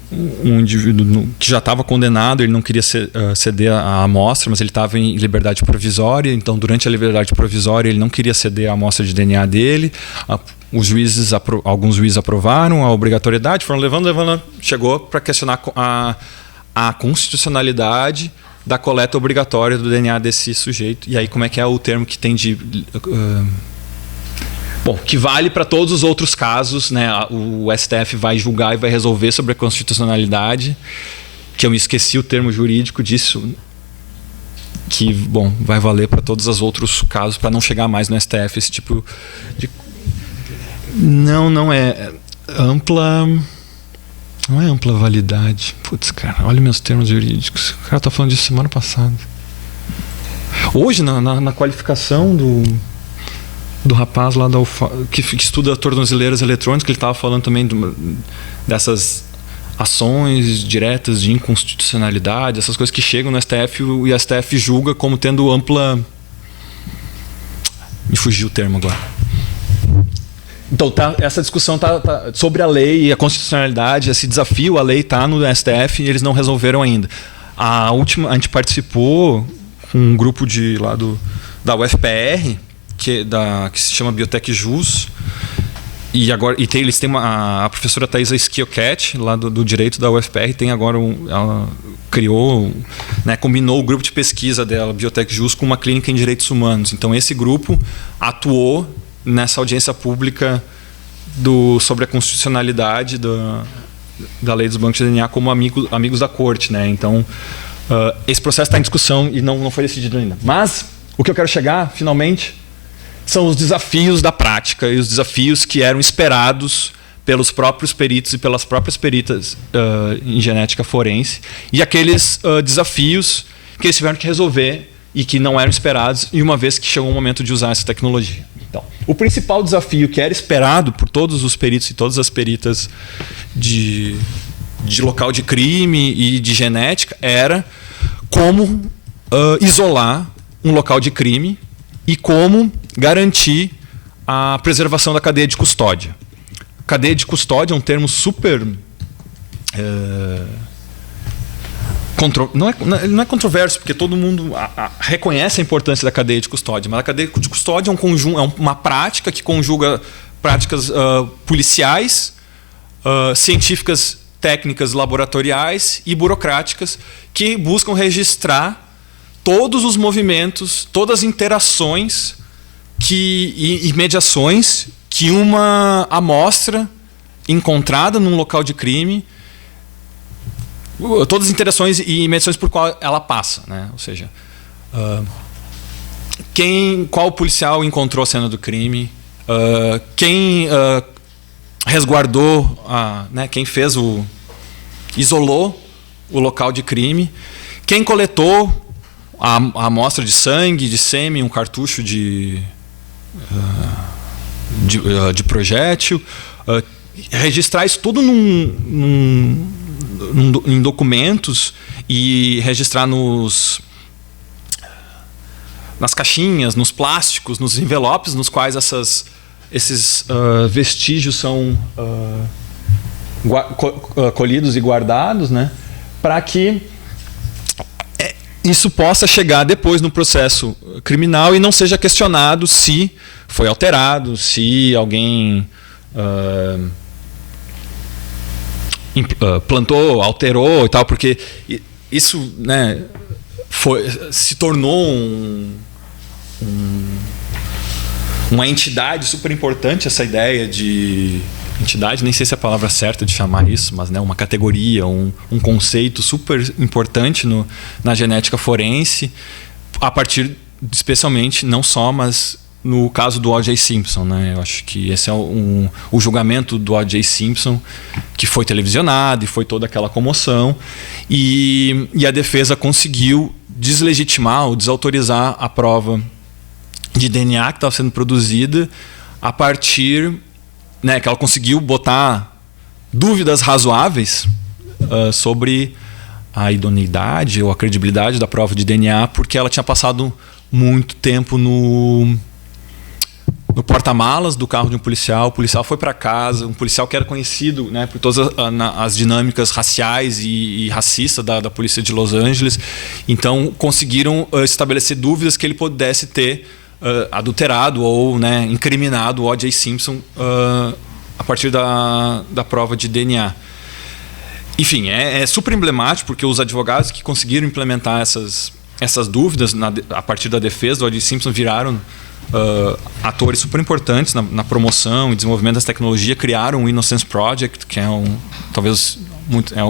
indivíduo que já estava condenado, ele não queria ceder a amostra, mas ele estava em liberdade provisória. Então, durante a liberdade provisória, ele não queria ceder a amostra de DNA dele. Alguns juízes aprovaram a obrigatoriedade, foram levando, chegou para questionar a constitucionalidade da coleta obrigatória do DNA desse sujeito. E aí, como é que é o termo que tem de... Bom, que vale para todos os outros casos, né? O STF vai julgar e vai resolver sobre a constitucionalidade, que eu me esqueci o termo jurídico disso, que, bom, vai valer para todos os outros casos, para não chegar mais no STF esse tipo de... Não é ampla... Não é ampla validade. Putz, cara, olha meus termos jurídicos. O cara tá falando disso semana passada. Hoje, na qualificação do rapaz lá que estuda tornozeleiras eletrônicas, ele estava falando também dessas ações diretas de inconstitucionalidade, essas coisas que chegam no STF e o STF julga como tendo ampla... Me fugiu o termo agora. Então, essa discussão tá sobre a lei e a constitucionalidade, esse desafio, a lei está no STF e eles não resolveram ainda. A gente participou com um grupo da UFPR, que se chama Biotech Jus, e eles têm a professora Thaisa Schiocat, lá do Direito da UFPR, tem agora ela criou, né, combinou o grupo de pesquisa dela, Biotech Jus, com uma clínica em direitos humanos. Então esse grupo atuou nessa audiência pública sobre a constitucionalidade da lei dos bancos de DNA como amigos da corte, né? Então esse processo está em discussão e não foi decidido ainda. Mas o que eu quero chegar, finalmente, são os desafios da prática e os desafios que eram esperados pelos próprios peritos e pelas próprias peritas em genética forense, e aqueles desafios que eles tiveram que resolver e que não eram esperados, e uma vez que chegou o momento de usar essa tecnologia. Então, o principal desafio que era esperado por todos os peritos e todas as peritas de local de crime e de genética era como isolar um local de crime e como garantir a preservação da cadeia de custódia. Cadeia de custódia é um termo super... não é controverso, porque todo mundo reconhece a importância da cadeia de custódia, mas a cadeia de custódia é uma prática que conjuga práticas policiais, científicas, técnicas laboratoriais e burocráticas que buscam registrar todos os movimentos, todas as interações e mediações que uma amostra encontrada num local de crime, todas as interações e mediações por qual ela passa, né? Ou seja, qual policial encontrou a cena do crime, quem resguardou, né? Quem isolou o local de crime, quem coletou a amostra de sangue, de sêmen, um cartucho de projétil, registrar isso tudo em documentos e registrar nas caixinhas, nos plásticos, nos envelopes nos quais esses vestígios são colhidos e guardados, né, para que isso possa chegar depois no processo criminal e não seja questionado se foi alterado, se alguém plantou, alterou e tal, porque isso, né, se tornou uma entidade super importante, essa ideia de entidade, nem sei se é a palavra certa de chamar isso, mas, né, uma categoria, um conceito super importante na genética forense, a partir, especialmente, não só, mas no caso do O.J. Simpson, né? Eu acho que esse é o julgamento do O.J. Simpson, que foi televisionado e foi toda aquela comoção, e a defesa conseguiu deslegitimar ou desautorizar a prova de DNA que estava sendo produzida a partir, né, que ela conseguiu botar dúvidas razoáveis sobre a idoneidade ou a credibilidade da prova de DNA, porque ela tinha passado muito tempo no porta-malas do carro de um policial. O policial foi para casa, um policial que era conhecido, né, por todas as dinâmicas raciais e racistas da polícia de Los Angeles. Então conseguiram estabelecer dúvidas que ele pudesse ter adulterado ou, né, incriminado o O.J. Simpson a partir da prova de DNA. Enfim, é super emblemático, porque os advogados que conseguiram implementar essas dúvidas a partir da defesa do O.J. Simpson viraram atores super importantes na promoção e desenvolvimento dessa tecnologia, criaram o Innocence Project, que é talvez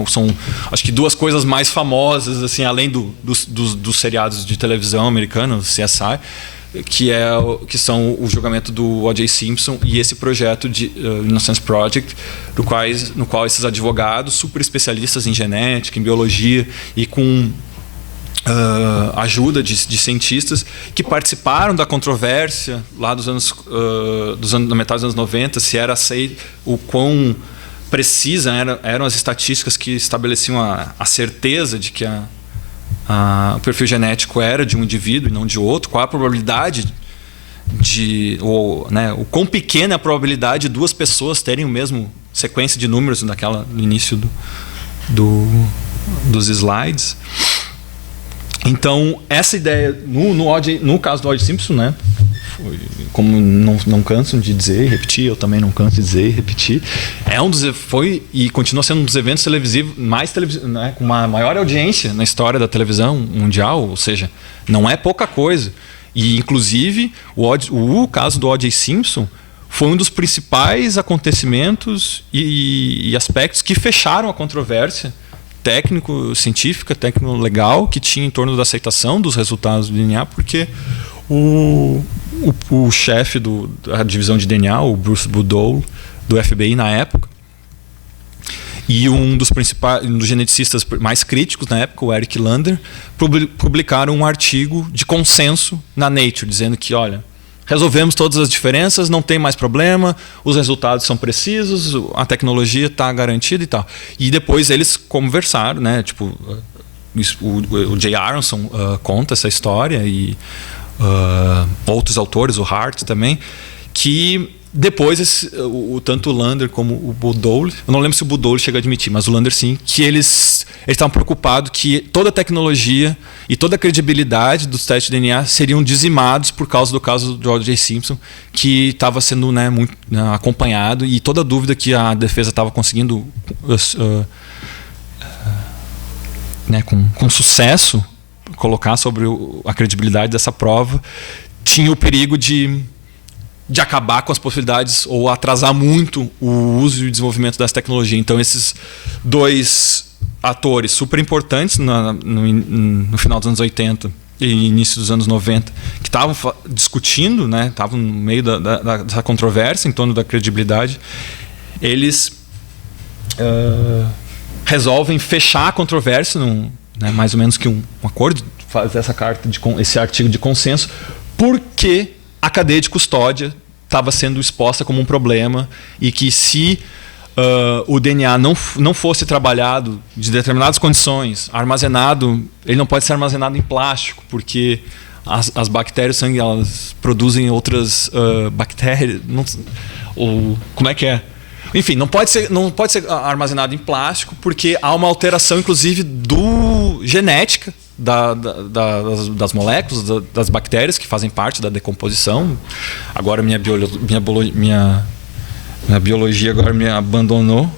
são, acho que, duas coisas mais famosas, assim, além dos seriados de televisão americanos, CSI, que são o julgamento do O.J. Simpson e esse projeto de Innocence Project, no qual esses advogados super especialistas em genética, em biologia e com ajuda de cientistas que participaram da controvérsia lá da metade dos anos 90, se era aceito, o quão precisas eram as estatísticas que estabeleciam a certeza de que o perfil genético era de um indivíduo e não de outro, qual a probabilidade o quão pequena é a probabilidade de duas pessoas terem o mesmo sequência de números no início dos slides. Então, essa ideia, no caso do O.J. Simpson, né, como não cansam de dizer e repetir, eu também não canso de dizer e repetir, foi e continua sendo um dos eventos televisivos né, com uma maior audiência na história da televisão mundial, ou seja, não é pouca coisa. E, inclusive, o caso do O.J. Simpson foi um dos principais acontecimentos e aspectos que fecharam a controvérsia técnico-científica, técnico-legal que tinha em torno da aceitação dos resultados do DNA, porque o chefe da divisão de DNA, o Bruce Boudreau, do FBI na época, e um dos geneticistas mais críticos na época, o Eric Lander, publicaram um artigo de consenso na Nature, dizendo que, olha, resolvemos todas as diferenças, não tem mais problema, os resultados são precisos, a tecnologia está garantida e tal. E depois eles conversaram, né? Tipo, o Jay Aronson conta essa história e outros autores, o Hart também, que depois tanto o Lander como o Budole, eu não lembro se o Budole chega a admitir, mas o Lander sim, que eles estavam preocupados que toda a tecnologia e toda a credibilidade dos testes de DNA seriam dizimados por causa do caso do O.J. Simpson, que estava sendo, né, muito, né, acompanhado, e toda dúvida que a defesa estava conseguindo né, com sucesso colocar sobre a credibilidade dessa prova, tinha o perigo de acabar com as possibilidades ou atrasar muito o uso e o desenvolvimento dessa tecnologia. Então, esses dois atores super importantes no final dos anos 80 e início dos anos 90, que estavam discutindo, né, estavam no meio dessa controvérsia em torno da credibilidade, eles resolvem fechar a controvérsia, né, mais ou menos que um acordo, fazer esse artigo de consenso, porque a cadeia de custódia estava sendo exposta como um problema e que se o DNA não fosse trabalhado de determinadas condições, armazenado, ele não pode ser armazenado em plástico, porque as bactérias do sangue, elas produzem outras bactérias, como é que é? Enfim, não pode ser armazenado em plástico, porque há uma alteração, inclusive, genética das moléculas, das bactérias que fazem parte da decomposição. Agora minha biologia agora me abandonou,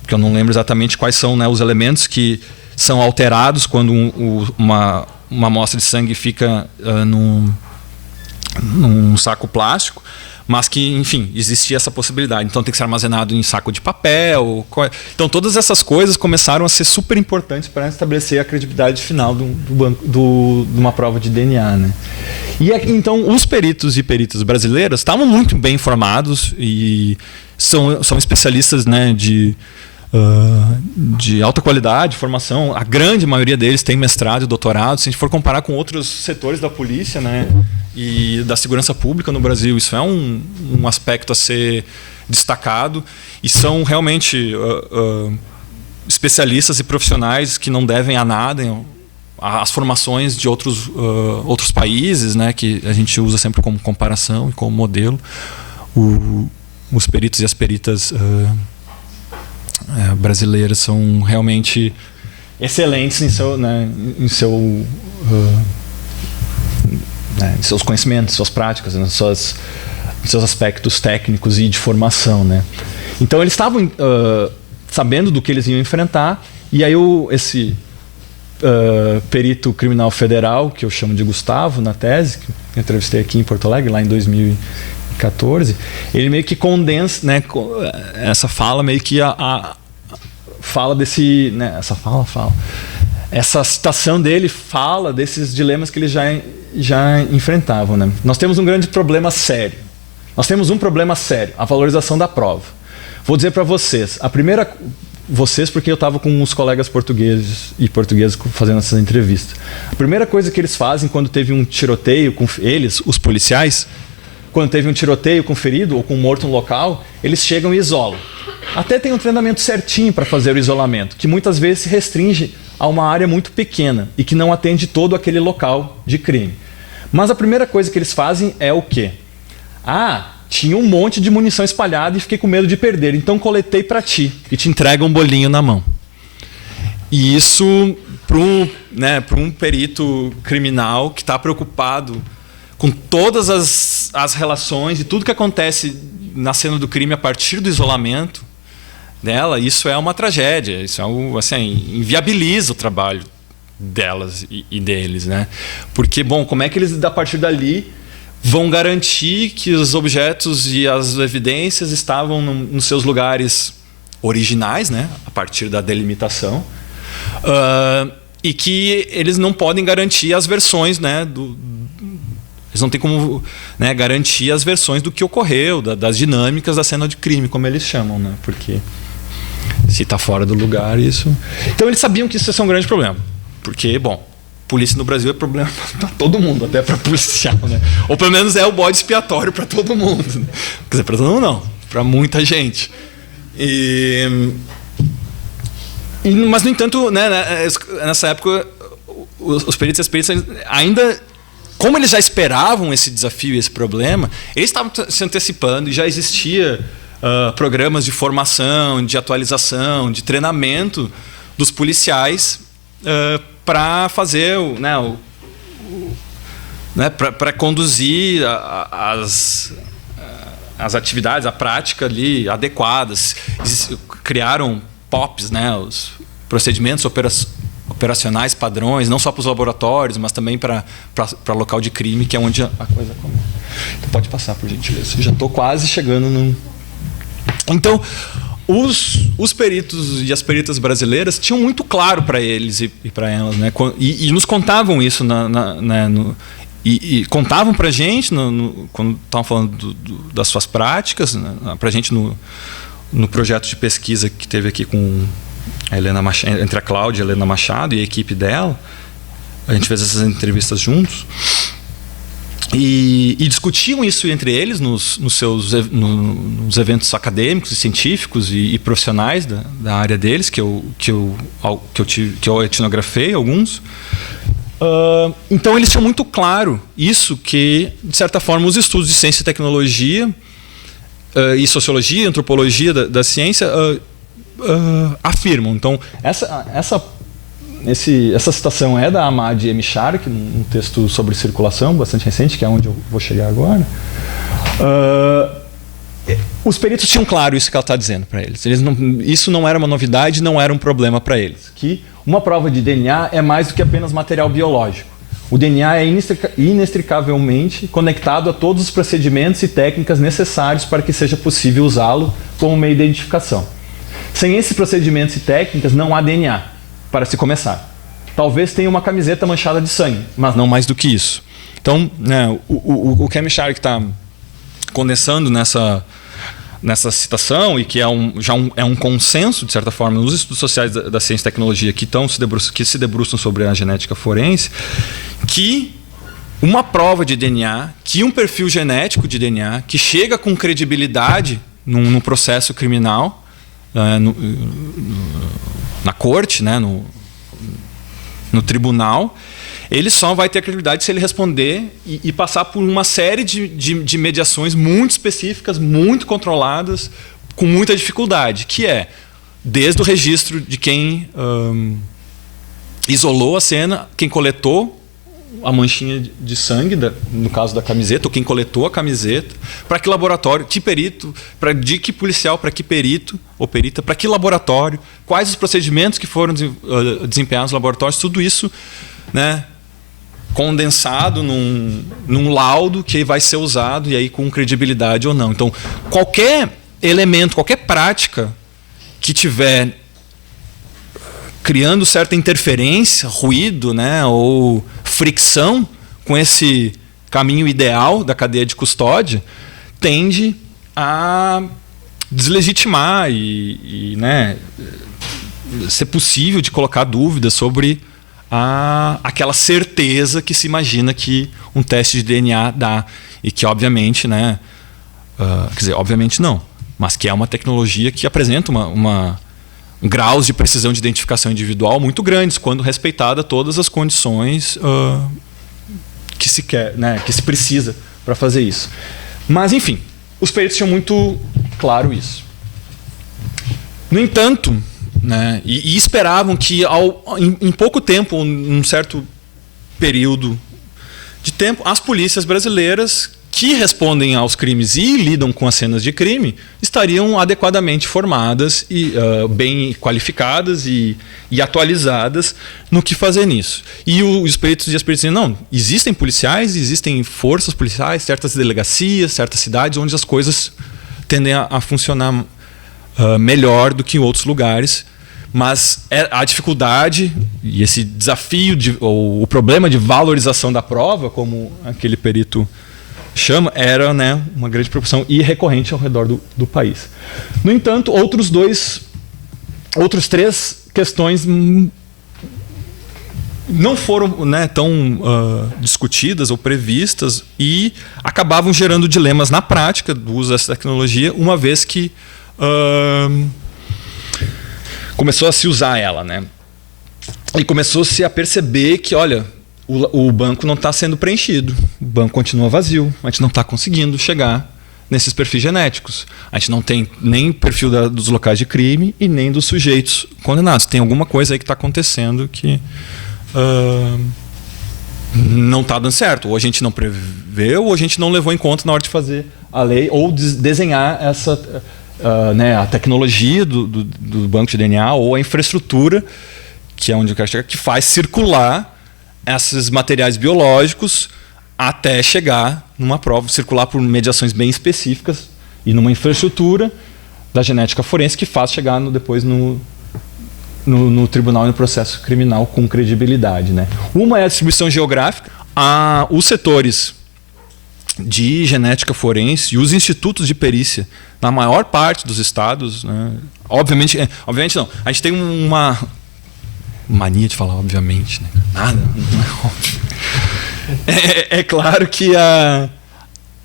porque eu não lembro exatamente quais são, né, os elementos que são alterados quando uma amostra de sangue fica num saco plástico. Mas que, enfim, existia essa possibilidade. Então tem que ser armazenado em saco de papel. Então todas essas coisas começaram a ser super importantes para estabelecer a credibilidade final de uma prova de DNA, né? E então os peritos e peritas brasileiros estavam muito bem informados e são especialistas, né, de alta qualidade, formação. A grande maioria deles tem mestrado e doutorado. Se a gente for comparar com outros setores da polícia, né, e da segurança pública no Brasil, isso é um aspecto a ser destacado, e são realmente especialistas e profissionais que não devem a nada às formações de outros países, né, que a gente usa sempre como comparação e como modelo. Os peritos e as peritas brasileiras são realmente excelentes em seus conhecimentos, suas práticas, em seus aspectos técnicos e de formação, né? Então eles estavam sabendo do que eles iam enfrentar, e aí esse perito criminal federal, que eu chamo de Gustavo na tese, que eu entrevistei aqui em Porto Alegre lá em 2014, ele meio que condensa, né, essa fala, meio que fala desse, né, essa citação dele fala desses dilemas que eles já enfrentavam, né? Nós temos um grande problema sério. Nós temos um problema sério, a valorização da prova. Vou dizer para vocês, porque eu estava com uns colegas portugueses fazendo essas entrevistas. A primeira coisa que eles fazem quando teve um tiroteio com eles, os policiais, quando teve um tiroteio com ferido ou com morto no local, eles chegam e isolam. Até tem um treinamento certinho para fazer o isolamento, que muitas vezes se restringe a uma área muito pequena e que não atende todo aquele local de crime. Mas a primeira coisa que eles fazem é o quê? Tinha um monte de munição espalhada e fiquei com medo de perder, então coletei para ti e te entrega um bolinho na mão. E isso, para um perito criminal que está preocupado com todas as relações e tudo que acontece na cena do crime a partir do isolamento dela, isso é uma tragédia. Isso inviabiliza o trabalho delas e deles, né? Porque, como é que eles, a partir dali, vão garantir que os objetos e as evidências estavam nos seus lugares originais, né? A partir da delimitação, e que eles não podem garantir as versões, né, eles não têm como, né, garantir as versões do que ocorreu, das dinâmicas da cena de crime, como eles chamam, né? Porque Se está fora do lugar, isso... Então eles sabiam que isso ia ser um grande problema. Porque, bom, polícia no Brasil é problema para todo mundo, até para policial, né? Ou pelo menos é o bode expiatório para todo mundo. Né? Quer dizer, para todo mundo não, para muita gente. Mas, no entanto, né, nessa época, os peritos e as peritas ainda... Como eles já esperavam esse desafio e esse problema, eles estavam se antecipando e já existia programas de formação, de atualização, de treinamento dos policiais para fazer, para conduzir as atividades, a prática ali adequadas. Criaram POPs, né, os procedimentos operacionais padrões, não só para os laboratórios, mas também para local de crime, que é onde a coisa começa. Então, pode passar, por gentileza. Já estou quase chegando no... Então, os peritos e as peritas brasileiras tinham muito claro para eles e para elas, né? E nos contavam isso e contavam para a gente quando estavam falando das suas práticas, né? Para a gente no projeto de pesquisa que teve aqui com a Helena Machado, entre a Cláudia e a Helena Machado e a equipe dela. A gente fez essas entrevistas juntos e discutiam isso entre eles nos eventos acadêmicos e científicos e profissionais da área deles, que eu etnografei alguns. Então eles tinham muito claro isso, que de certa forma os estudos de ciência e tecnologia e sociologia, antropologia da ciência afirmam. Então essa citação é da Ahmad M. Shark, um texto sobre circulação bastante recente, que é onde eu vou chegar agora. Os peritos tinham claro isso que ela está dizendo para eles. Isso não era uma novidade, não era um problema para eles. Que uma prova de DNA é mais do que apenas material biológico. O DNA é inextricavelmente conectado a todos os procedimentos e técnicas necessários para que seja possível usá-lo como meio de identificação. Sem esses procedimentos e técnicas, não há DNA, para se começar. Talvez tenha uma camiseta manchada de sangue, mas não mais do que isso. Então, né, o que a M. Shark está condensando nessa citação, e que é um consenso, de certa forma, nos estudos sociais da ciência e tecnologia que se debruçam sobre a genética forense, que uma prova de DNA, que um perfil genético de DNA, que chega com credibilidade num processo criminal, na corte, né, no tribunal, ele só vai ter credibilidade se ele responder e passar por uma série de mediações muito específicas, muito controladas, com muita dificuldade, que é desde o registro de quem isolou a cena, quem coletou a manchinha de sangue, no caso da camiseta, ou quem coletou a camiseta, para que laboratório, que perito, de que policial, para que perito ou perita, para que laboratório, quais os procedimentos que foram desempenhados no laboratório, tudo isso, né, condensado num laudo que vai ser usado, e aí com credibilidade ou não. Então, qualquer elemento, qualquer prática que tiver criando certa interferência, ruído, né, ou fricção com esse caminho ideal da cadeia de custódia, tende a deslegitimar né, ser possível de colocar dúvidas sobre aquela certeza que se imagina que um teste de DNA dá, e que obviamente, né, quer dizer, obviamente não, mas que é uma tecnologia que apresenta graus de precisão de identificação individual muito grandes, quando respeitada todas as condições que se quer, né, que se precisa para fazer isso. Mas, enfim, os peritos tinham muito claro isso. No entanto, né, e esperavam que em pouco tempo, num certo período de tempo, as polícias brasileiras que respondem aos crimes e lidam com as cenas de crime estariam adequadamente formadas e bem qualificadas e atualizadas no que fazer nisso. E os peritos e as peritas dizem, não, existem policiais, existem forças policiais, certas delegacias, certas cidades onde as coisas tendem a funcionar melhor do que em outros lugares, mas a dificuldade e esse desafio, ou o problema de valorização da prova, como aquele perito chama, era, né, uma grande proporção e recorrente ao redor do país. No entanto, outros dois outras 3 questões não foram, né, tão discutidas ou previstas e acabavam gerando dilemas na prática do uso dessa tecnologia, uma vez que começou a se usar ela, né? E começou-se a perceber que, olha, o banco não está sendo preenchido, o banco continua vazio, a gente não está conseguindo chegar nesses perfis genéticos. A gente não tem nem perfil dos locais de crime e nem dos sujeitos condenados. Tem alguma coisa aí que está acontecendo que não está dando certo. Ou a gente não preveu, ou a gente não levou em conta na hora de fazer a lei, ou desenhar essa, né, a tecnologia do banco de DNA ou a infraestrutura, que é onde eu quero chegar, que faz circular esses materiais biológicos até chegar numa prova, circular por mediações bem específicas e numa infraestrutura da genética forense que faz chegar depois no tribunal e no processo criminal com credibilidade, né? Uma é a distribuição geográfica. Os setores de genética forense e os institutos de perícia, na maior parte dos estados, né? Obviamente não. A gente tem uma mania de falar obviamente, né? Nada, não é óbvio. É claro que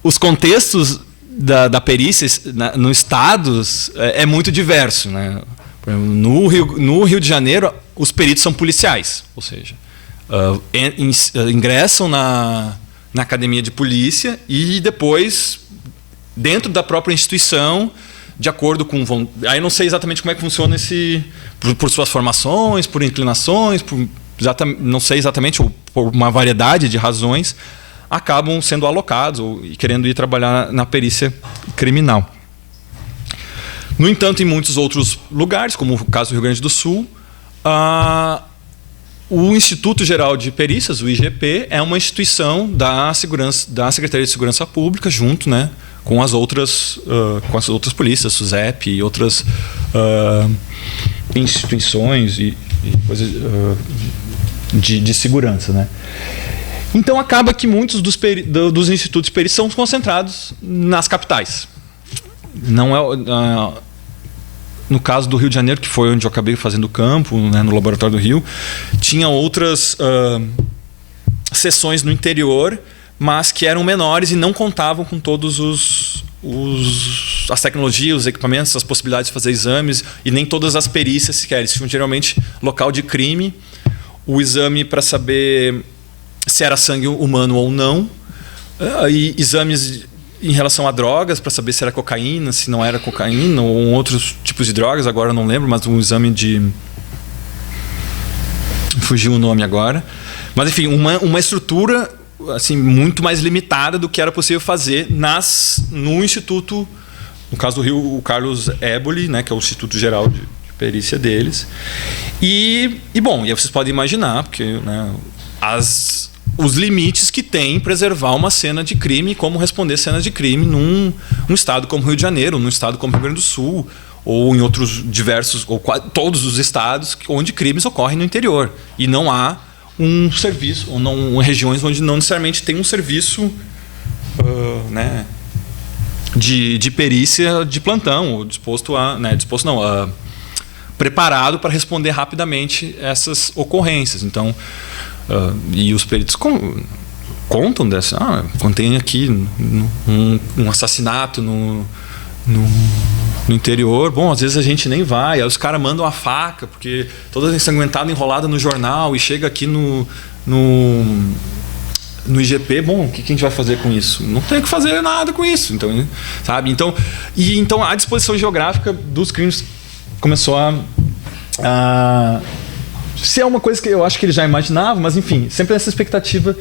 os contextos da perícia nos estados é muito diverso, né? Por exemplo, no Rio de Janeiro, os peritos são policiais, ou seja, ingressam na academia de polícia e depois, dentro da própria instituição, de acordo com... Aí não sei exatamente como é que funciona por suas formações, por inclinações, não sei exatamente, ou por uma variedade de razões, acabam sendo alocados e querendo ir trabalhar na perícia criminal. No entanto, em muitos outros lugares, como o caso do Rio Grande do Sul, o Instituto Geral de Perícias, o IGP, é uma instituição da Secretaria de Segurança Pública, junto, né, com as outras polícias, SUSEP e outras instituições e coisas de segurança, né? Então acaba que muitos dos institutos de perícia são concentrados nas capitais. Não é no caso do Rio de Janeiro, que foi onde eu acabei fazendo campo, né, no Laboratório do Rio, tinha outras seções no interior, mas que eram menores e não contavam com todos as tecnologias, os equipamentos, as possibilidades de fazer exames e nem todas as perícias sequer. Eles tinham geralmente local de crime, o exame para saber se era sangue humano ou não, e exames em relação a drogas, para saber se era cocaína, se não era cocaína, ou outros tipos de drogas, agora eu não lembro, mas um exame de... Fugiu o nome agora. Mas, enfim, uma estrutura assim, muito mais limitada do que era possível fazer no Instituto, no caso do Rio, o Carlos Éboli, né, que é o Instituto Geral de Perícia deles. E bom, e aí vocês podem imaginar, porque, né, os limites que tem em preservar uma cena de crime, como responder cenas de crime num estado como Rio de Janeiro, num estado como Rio Grande do Sul, ou em outros diversos, ou todos os estados onde crimes ocorrem no interior. E não há um serviço, ou não, regiões onde não necessariamente tem um serviço né, de perícia de plantão, ou preparado para responder rapidamente essas ocorrências. Então, e os peritos contam dessa. Contém aqui um assassinato no interior. Bom, às vezes a gente nem vai. Aí os caras mandam a faca, porque toda ensanguentada, enrolada no jornal, e chega aqui no IGP. Bom, o que a gente vai fazer com isso? Não tem que fazer nada com isso. Então, sabe? Então a disposição geográfica dos crimes começou a se é uma coisa que eu acho que ele já imaginava, mas enfim, sempre essa expectativa,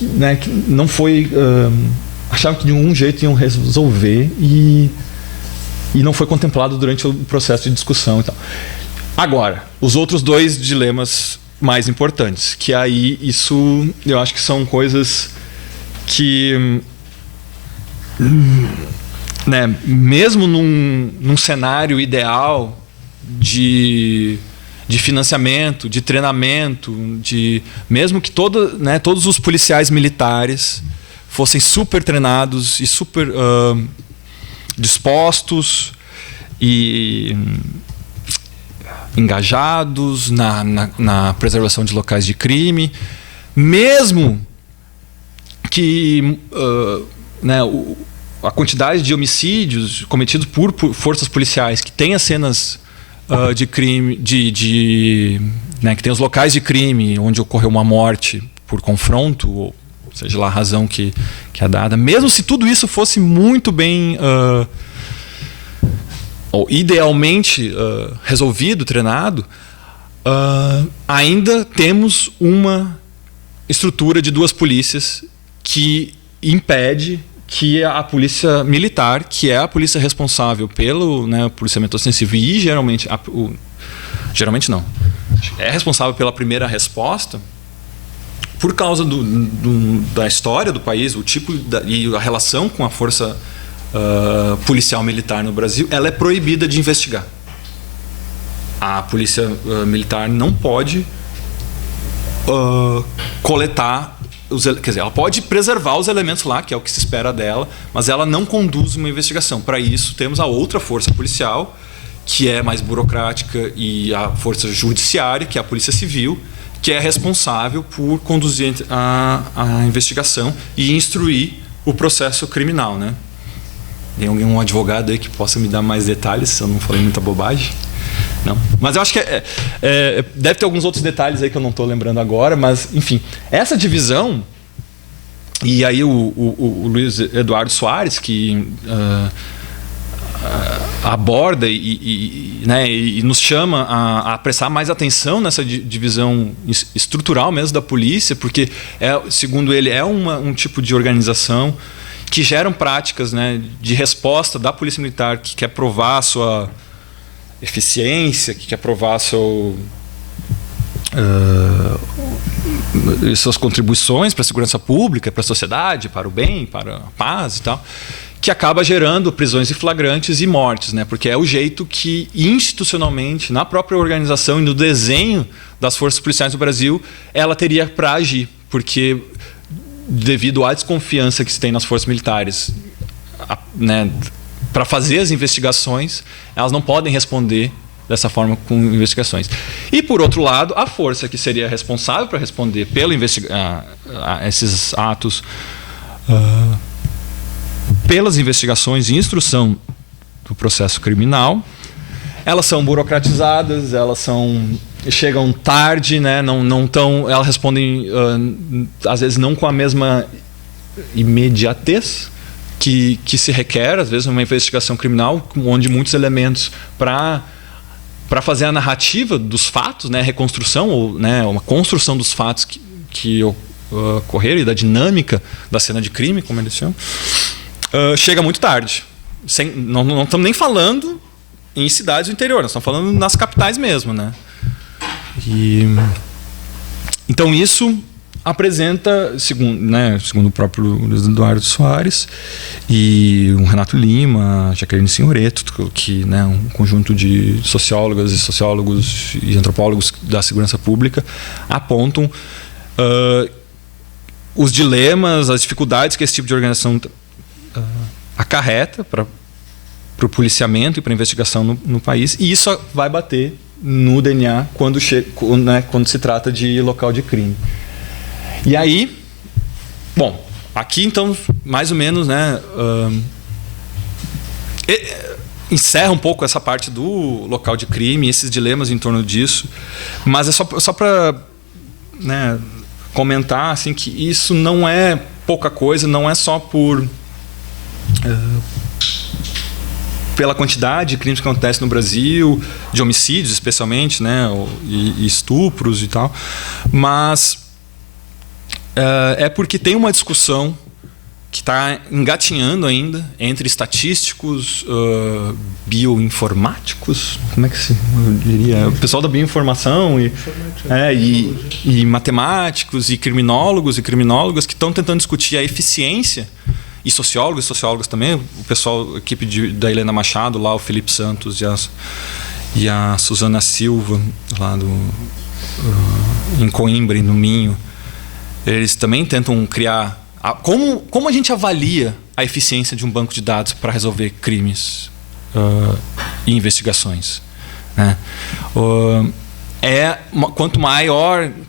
né, que não foi... achavam que de um jeito iam resolver e não foi contemplado durante o processo de discussão e tal. Agora, os outros 2 dilemas mais importantes, que aí isso eu acho que são coisas que, né, mesmo num cenário ideal de financiamento, de treinamento, mesmo que todos os policiais militares fossem super treinados e super dispostos e engajados na preservação de locais de crime, mesmo que a quantidade de homicídios cometidos por forças policiais que tem as cenas de crime, que tem os locais de crime onde ocorreu uma morte por confronto, ou seja lá a razão que é dada, mesmo se tudo isso fosse muito bem ou idealmente resolvido, treinado, ainda temos uma estrutura de duas polícias que impede que a polícia militar, que é a polícia responsável pelo policiamento ostensivo e geralmente não, é responsável pela primeira resposta, por causa da história do país, o tipo e a relação com a força policial militar no Brasil, ela é proibida de investigar. A polícia militar não pode coletar, quer dizer, ela pode preservar os elementos lá, que é o que se espera dela, mas ela não conduz uma investigação. Para isso, temos a outra força policial, que é mais burocrática, e a força judiciária, que é a Polícia Civil, que é responsável por conduzir a investigação e instruir o processo criminal, né? Tem algum advogado aí que possa me dar mais detalhes, se eu não falei muita bobagem? Não. Mas eu acho que deve ter alguns outros detalhes aí que eu não estou lembrando agora, mas, enfim, essa divisão, e aí o Luiz Eduardo Soares, que aborda e nos chama a prestar mais atenção nessa divisão estrutural mesmo da polícia, porque, segundo ele, é um tipo de organização que geram práticas, de resposta da polícia militar, que quer provar a sua eficiência, que quer provar suas contribuições para a segurança pública, para a sociedade, para o bem, para a paz e tal, que acaba gerando prisões em flagrantes e mortes, porque é o jeito que institucionalmente, na própria organização e no desenho das forças policiais do Brasil, ela teria para agir, porque devido à desconfiança que se tem nas forças militares, para fazer as investigações, elas não podem responder dessa forma com investigações. E, por outro lado, a força que seria responsável para responder esses atos, pelas investigações e instrução do processo criminal, elas são burocratizadas, elas chegam tarde, elas respondem às vezes não com a mesma imediatez que se requer, às vezes, uma investigação criminal, onde muitos elementos para fazer a narrativa dos fatos, reconstrução ou uma construção dos fatos que ocorreram e da dinâmica da cena de crime, como eles chamam, chega muito tarde. Não estamos nem falando em cidades do interior, nós estamos falando nas capitais mesmo, Então isso apresenta, segundo o próprio Luiz Eduardo Soares e o Renato Lima, Jaqueline Senhoreto, que um conjunto de sociólogas e sociólogos e antropólogos da segurança pública apontam os dilemas, as dificuldades que esse tipo de organização acarreta para o policiamento e para a investigação no país, e isso vai bater no DNA quando se trata de local de crime. E aí, bom, aqui então, mais ou menos, encerra um pouco essa parte do local de crime, esses dilemas em torno disso, mas é só para comentar assim, que isso não é pouca coisa, não é só pela quantidade de crimes que acontecem no Brasil, de homicídios especialmente, e estupros e tal, mas é porque tem uma discussão que está engatinhando ainda entre estatísticos, bioinformáticos, como é que eu diria? O pessoal da bioinformação e matemáticos e criminólogos que estão tentando discutir a eficiência, e sociólogos também, o pessoal, a equipe da Helena Machado, lá, o Felipe Santos e a Suzana Silva, lá em Coimbra, no Minho, eles também tentam criar... Como a gente avalia a eficiência de um banco de dados para resolver crimes e investigações? né?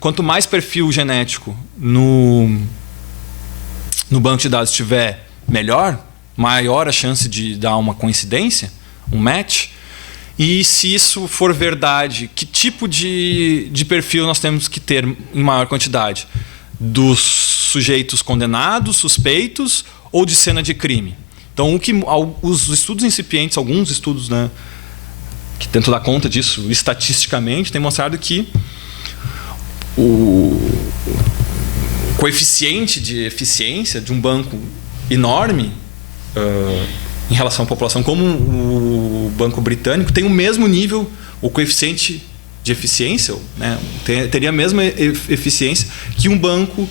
Quanto mais perfil genético no banco de dados tiver, melhor, maior a chance de dar uma coincidência, um match. E se isso for verdade, que tipo de perfil nós temos que ter em maior quantidade? Dos sujeitos condenados, suspeitos ou de cena de crime? Então, os estudos incipientes, alguns estudos, né, que tentam dar conta disso estatisticamente, têm mostrado que o coeficiente de eficiência de um banco enorme em relação à população, como o Banco Britânico, tem o mesmo nível, o coeficiente de eficiência, né, teria a mesma eficiência que um banco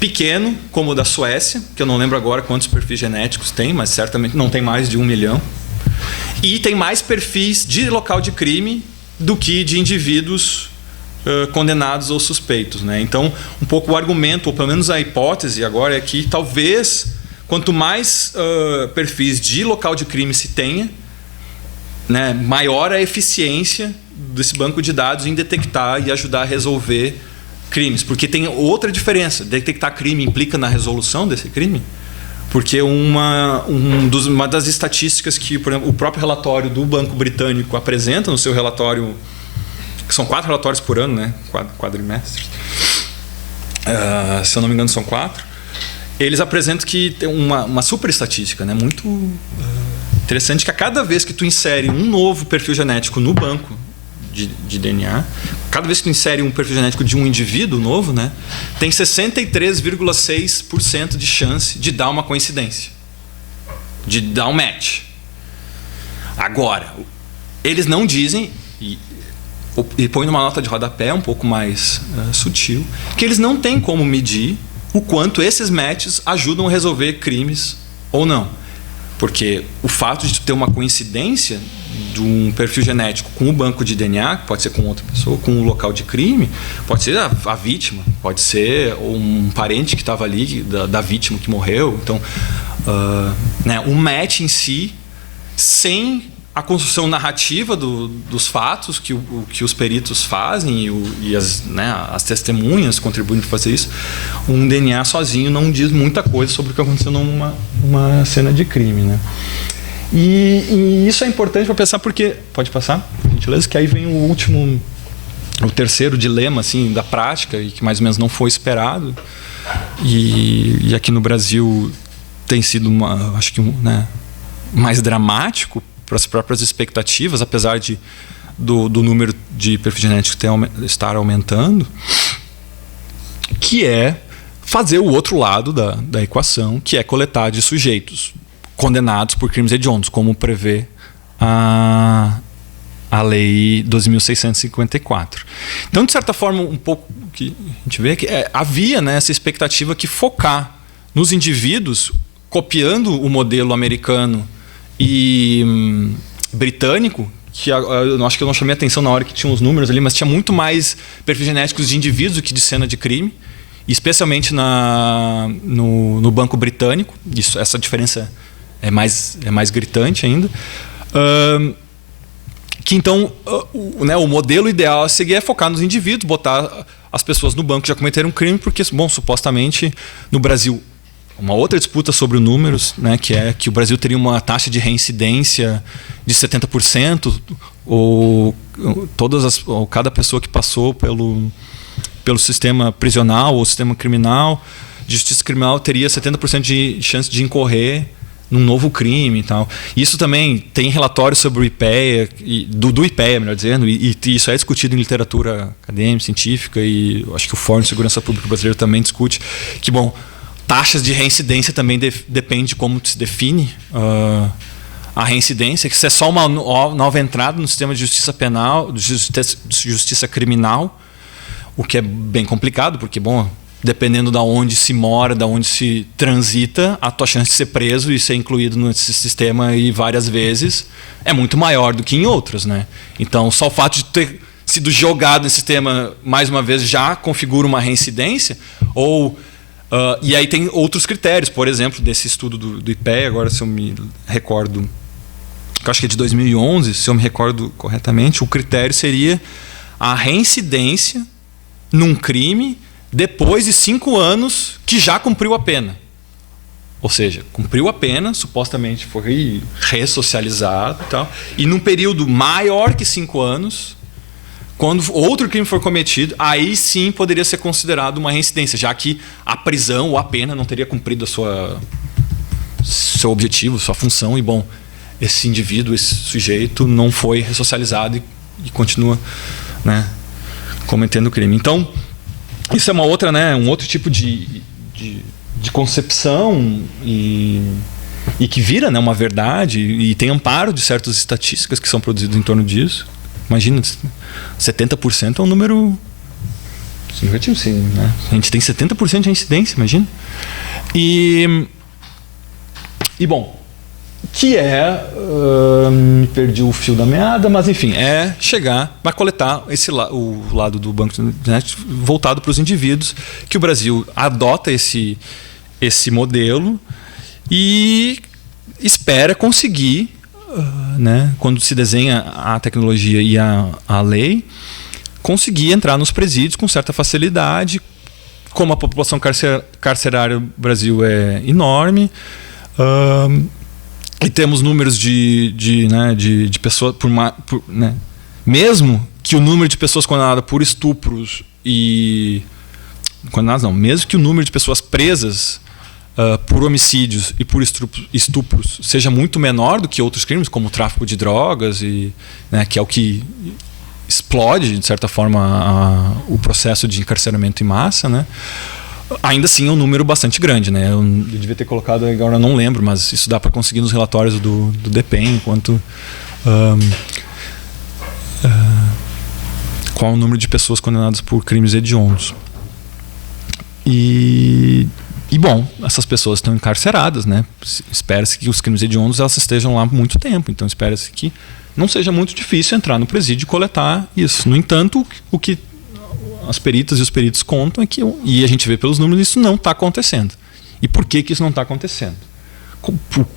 pequeno, como o da Suécia, que eu não lembro agora quantos perfis genéticos tem, mas certamente não tem mais de 1 milhão. E tem mais perfis de local de crime do que de indivíduos condenados ou suspeitos, né? Então, um pouco o argumento, ou pelo menos a hipótese agora é que talvez quanto mais perfis de local de crime se tenha, né, maior a eficiência desse banco de dados em detectar e ajudar a resolver crimes. Porque tem outra diferença. Detectar crime implica na resolução desse crime? Porque uma das estatísticas que, por exemplo, o próprio relatório do Banco Britânico apresenta no seu relatório, que são 4 relatórios por ano, né? Quadrimestres. Se eu não me engano, são 4. Eles apresentam que tem uma super estatística, né? Muito interessante, que a cada vez que tu insere um novo perfil genético no banco de DNA, cada vez que tu insere um perfil genético de um indivíduo novo, né, tem 63,6% de chance de dar uma coincidência, de dar um match. Agora, eles não dizem, e põem numa nota de rodapé um pouco mais sutil, que eles não têm como medir o quanto esses matches ajudam a resolver crimes ou não. Porque o fato de ter uma coincidência de um perfil genético com o banco de DNA, pode ser com outra pessoa, com o local de crime, pode ser a vítima, pode ser um parente que estava ali, da vítima que morreu. Então, né, o match em si, sem a construção narrativa dos fatos que os peritos fazem e as testemunhas contribuem para fazer isso, um DNA sozinho não diz muita coisa sobre o que aconteceu numa cena de crime, né? E isso é importante para pensar porque... Pode passar, por gentileza? Que aí vem o terceiro dilema assim, da prática, e que mais ou menos não foi esperado. E aqui no Brasil tem sido, acho que, né, mais dramático para as próprias expectativas, apesar do número de perfis genéticos estar aumentando, que é fazer o outro lado da equação, que é coletar de sujeitos condenados por crimes hediondos, como prevê a Lei 12.654. Então, de certa forma, um pouco que a gente vê é que havia, né, essa expectativa que focar nos indivíduos, copiando o modelo americano e britânico, que eu acho que eu não chamei atenção na hora que tinha os números ali, mas tinha muito mais perfis genéticos de indivíduos do que de cena de crime, especialmente no Banco Britânico. Essa diferença é mais gritante ainda. Que então o modelo ideal a seguir é focar nos indivíduos, botar as pessoas no banco que já cometeram um crime, porque, bom, supostamente no Brasil, uma outra disputa sobre os números, né, que é que o Brasil teria uma taxa de reincidência de 70%, ou cada pessoa que passou pelo sistema prisional ou sistema criminal, de justiça criminal, teria 70% de chance de incorrer num novo crime e tal. Isso também tem relatórios sobre o IPEA, do IPEA, melhor dizendo, e isso é discutido em literatura acadêmica, científica, e acho que o Fórum de Segurança Pública Brasileiro também discute, que, bom, taxas de reincidência também depende de como se define a reincidência, que se é só uma nova entrada no sistema de justiça penal, de justiça criminal, o que é bem complicado, porque, bom, dependendo de onde se mora, de onde se transita, a tua chance de ser preso e ser incluído nesse sistema aí várias vezes é muito maior do que em outros, né? Então, só o fato de ter sido jogado nesse sistema mais uma vez já configura uma reincidência, e aí tem outros critérios, por exemplo, desse estudo do IPEA, agora se eu me recordo que eu acho que é de 2011, se eu me recordo corretamente, o critério seria a reincidência num crime depois de 5 anos que já cumpriu a pena. Ou seja, cumpriu a pena, supostamente foi ressocializado e tal, e num período maior que 5 anos, quando outro crime for cometido, aí sim poderia ser considerado uma reincidência, já que a prisão ou a pena não teria cumprido seu objetivo, sua função, e bom, esse indivíduo, esse sujeito não foi ressocializado e continua, né, cometendo crime. Então, isso é uma outra, né, um outro tipo de concepção e que vira, né, uma verdade e tem amparo de certas estatísticas que são produzidas em torno disso. Imagina, 70% é um número significativo, sim, né? A gente tem 70% de incidência, imagina. E bom, que me perdi o fio da meada, mas enfim, é chegar, vai coletar o lado do banco de internet voltado para os indivíduos, que o Brasil adota esse modelo e espera conseguir, né, quando se desenha a tecnologia e a lei, conseguir entrar nos presídios com certa facilidade. Como a população carcerária do Brasil é enorme, e temos números de pessoas né, mesmo que o número de pessoas condenadas por estupros mesmo que o número de pessoas presas por homicídios e por estupros seja muito menor do que outros crimes, como o tráfico de drogas, né, que é o que explode, de certa forma, o processo de encarceramento em massa, né? Ainda assim é um número bastante grande, né? Eu devia ter colocado, agora eu não lembro, mas isso dá para conseguir nos relatórios do DEPEN, qual o número de pessoas condenadas por crimes hediondos. E bom, essas pessoas estão encarceradas, né? Espera-se que os crimes hediondos elas estejam lá há muito tempo, então espera-se que não seja muito difícil entrar no presídio e coletar isso. No entanto, o que as peritas e os peritos contam é que, e a gente vê pelos números, isso não está acontecendo. E por que isso não está acontecendo?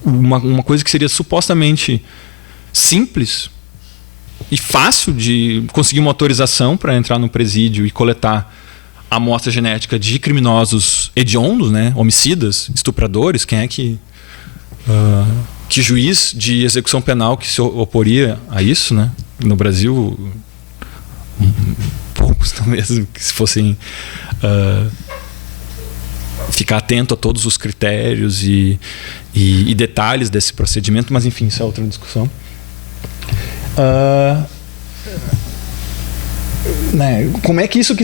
Uma coisa que seria supostamente simples e fácil de conseguir uma autorização para entrar no presídio e coletar a amostra genética de criminosos hediondos, né? Homicidas, estupradores, quem é que juiz de execução penal que se oporia a isso, né? No Brasil, poucos talvez, que se fossem ficar atento a todos os critérios e detalhes desse procedimento, mas enfim, isso é outra discussão. Né, como é que isso que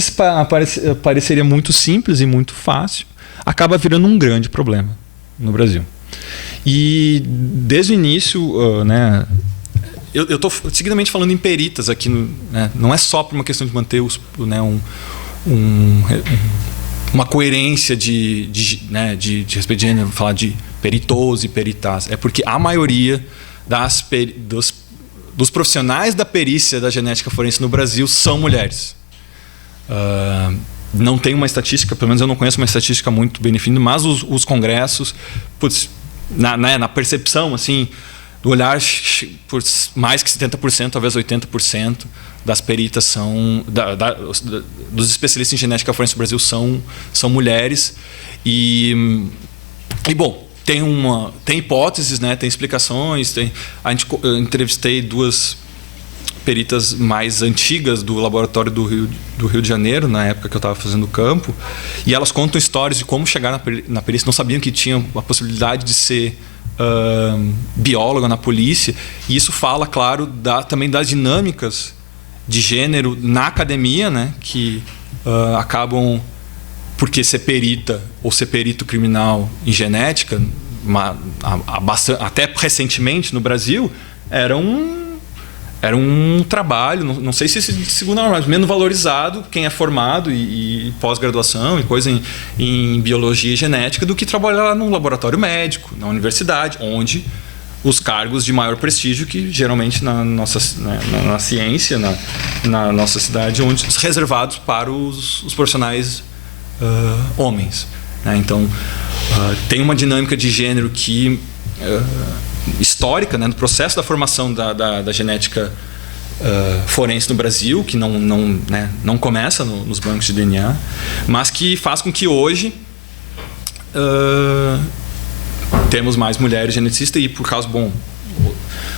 pareceria muito simples e muito fácil acaba virando um grande problema no Brasil? E desde o início, né, eu estou seguidamente falando em peritas aqui, né, não é só por uma questão de manter uma coerência de respeito de gênero, falar de peritos e peritas, é porque a maioria dos profissionais da perícia da genética forense no Brasil são mulheres. Não tem uma estatística, pelo menos eu não conheço uma estatística muito bem definida, mas os congressos, na percepção assim, do olhar, por mais que 70%, talvez 80% das peritas são dos especialistas em genética forense no Brasil são mulheres. E bom, tem hipóteses, né? Tem explicações. Eu entrevistei 2 peritas mais antigas do laboratório do Rio de Janeiro, na época que eu estava fazendo o campo, e elas contam histórias de como chegar na perícia. Não sabiam que tinha a possibilidade de ser bióloga na polícia, e isso fala, claro, também das dinâmicas de gênero na academia, né? Que acabam, porque ser perita ou ser perito criminal em genética, até recentemente no Brasil, era um trabalho, não sei se segundo mas menos valorizado quem é formado e pós-graduação e coisa em biologia e genética do que trabalhar num laboratório médico, na universidade, onde os cargos de maior prestígio, que geralmente na ciência, na nossa cidade, onde reservados para os profissionais homens, né? Então tem uma dinâmica de gênero que histórica, né, no processo da formação da genética forense no Brasil, que não começa nos bancos de DNA, mas que faz com que hoje temos mais mulheres geneticistas e por causa,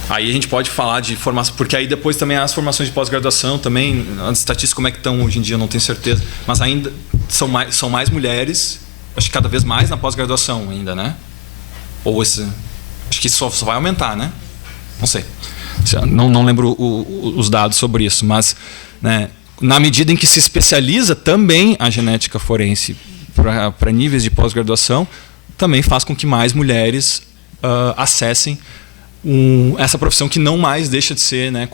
aí a gente pode falar de formação, porque aí depois também as formações de pós-graduação também, as estatísticas como é que estão hoje em dia eu não tenho certeza, mas ainda são mais mulheres, acho que cada vez mais na pós-graduação ainda, né? Ou acho que isso só vai aumentar, né? Não sei. Não lembro os dados sobre isso, mas, né, na medida em que se especializa também a genética forense para níveis de pós-graduação, também faz com que mais mulheres acessem essa profissão que não mais deixa de ser, né,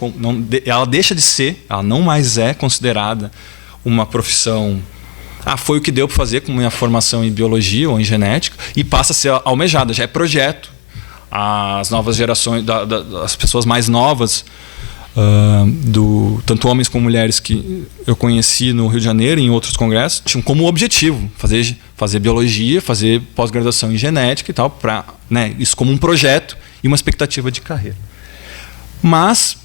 ela deixa de ser, ela não mais é considerada uma profissão. Foi o que deu para fazer com minha formação em biologia ou em genética, e passa a ser almejada, já é projeto. As novas gerações, as pessoas mais novas, tanto homens como mulheres que eu conheci no Rio de Janeiro e em outros congressos, tinham como objetivo fazer biologia, fazer pós-graduação em genética e tal, né, isso como um projeto e uma expectativa de carreira. Mas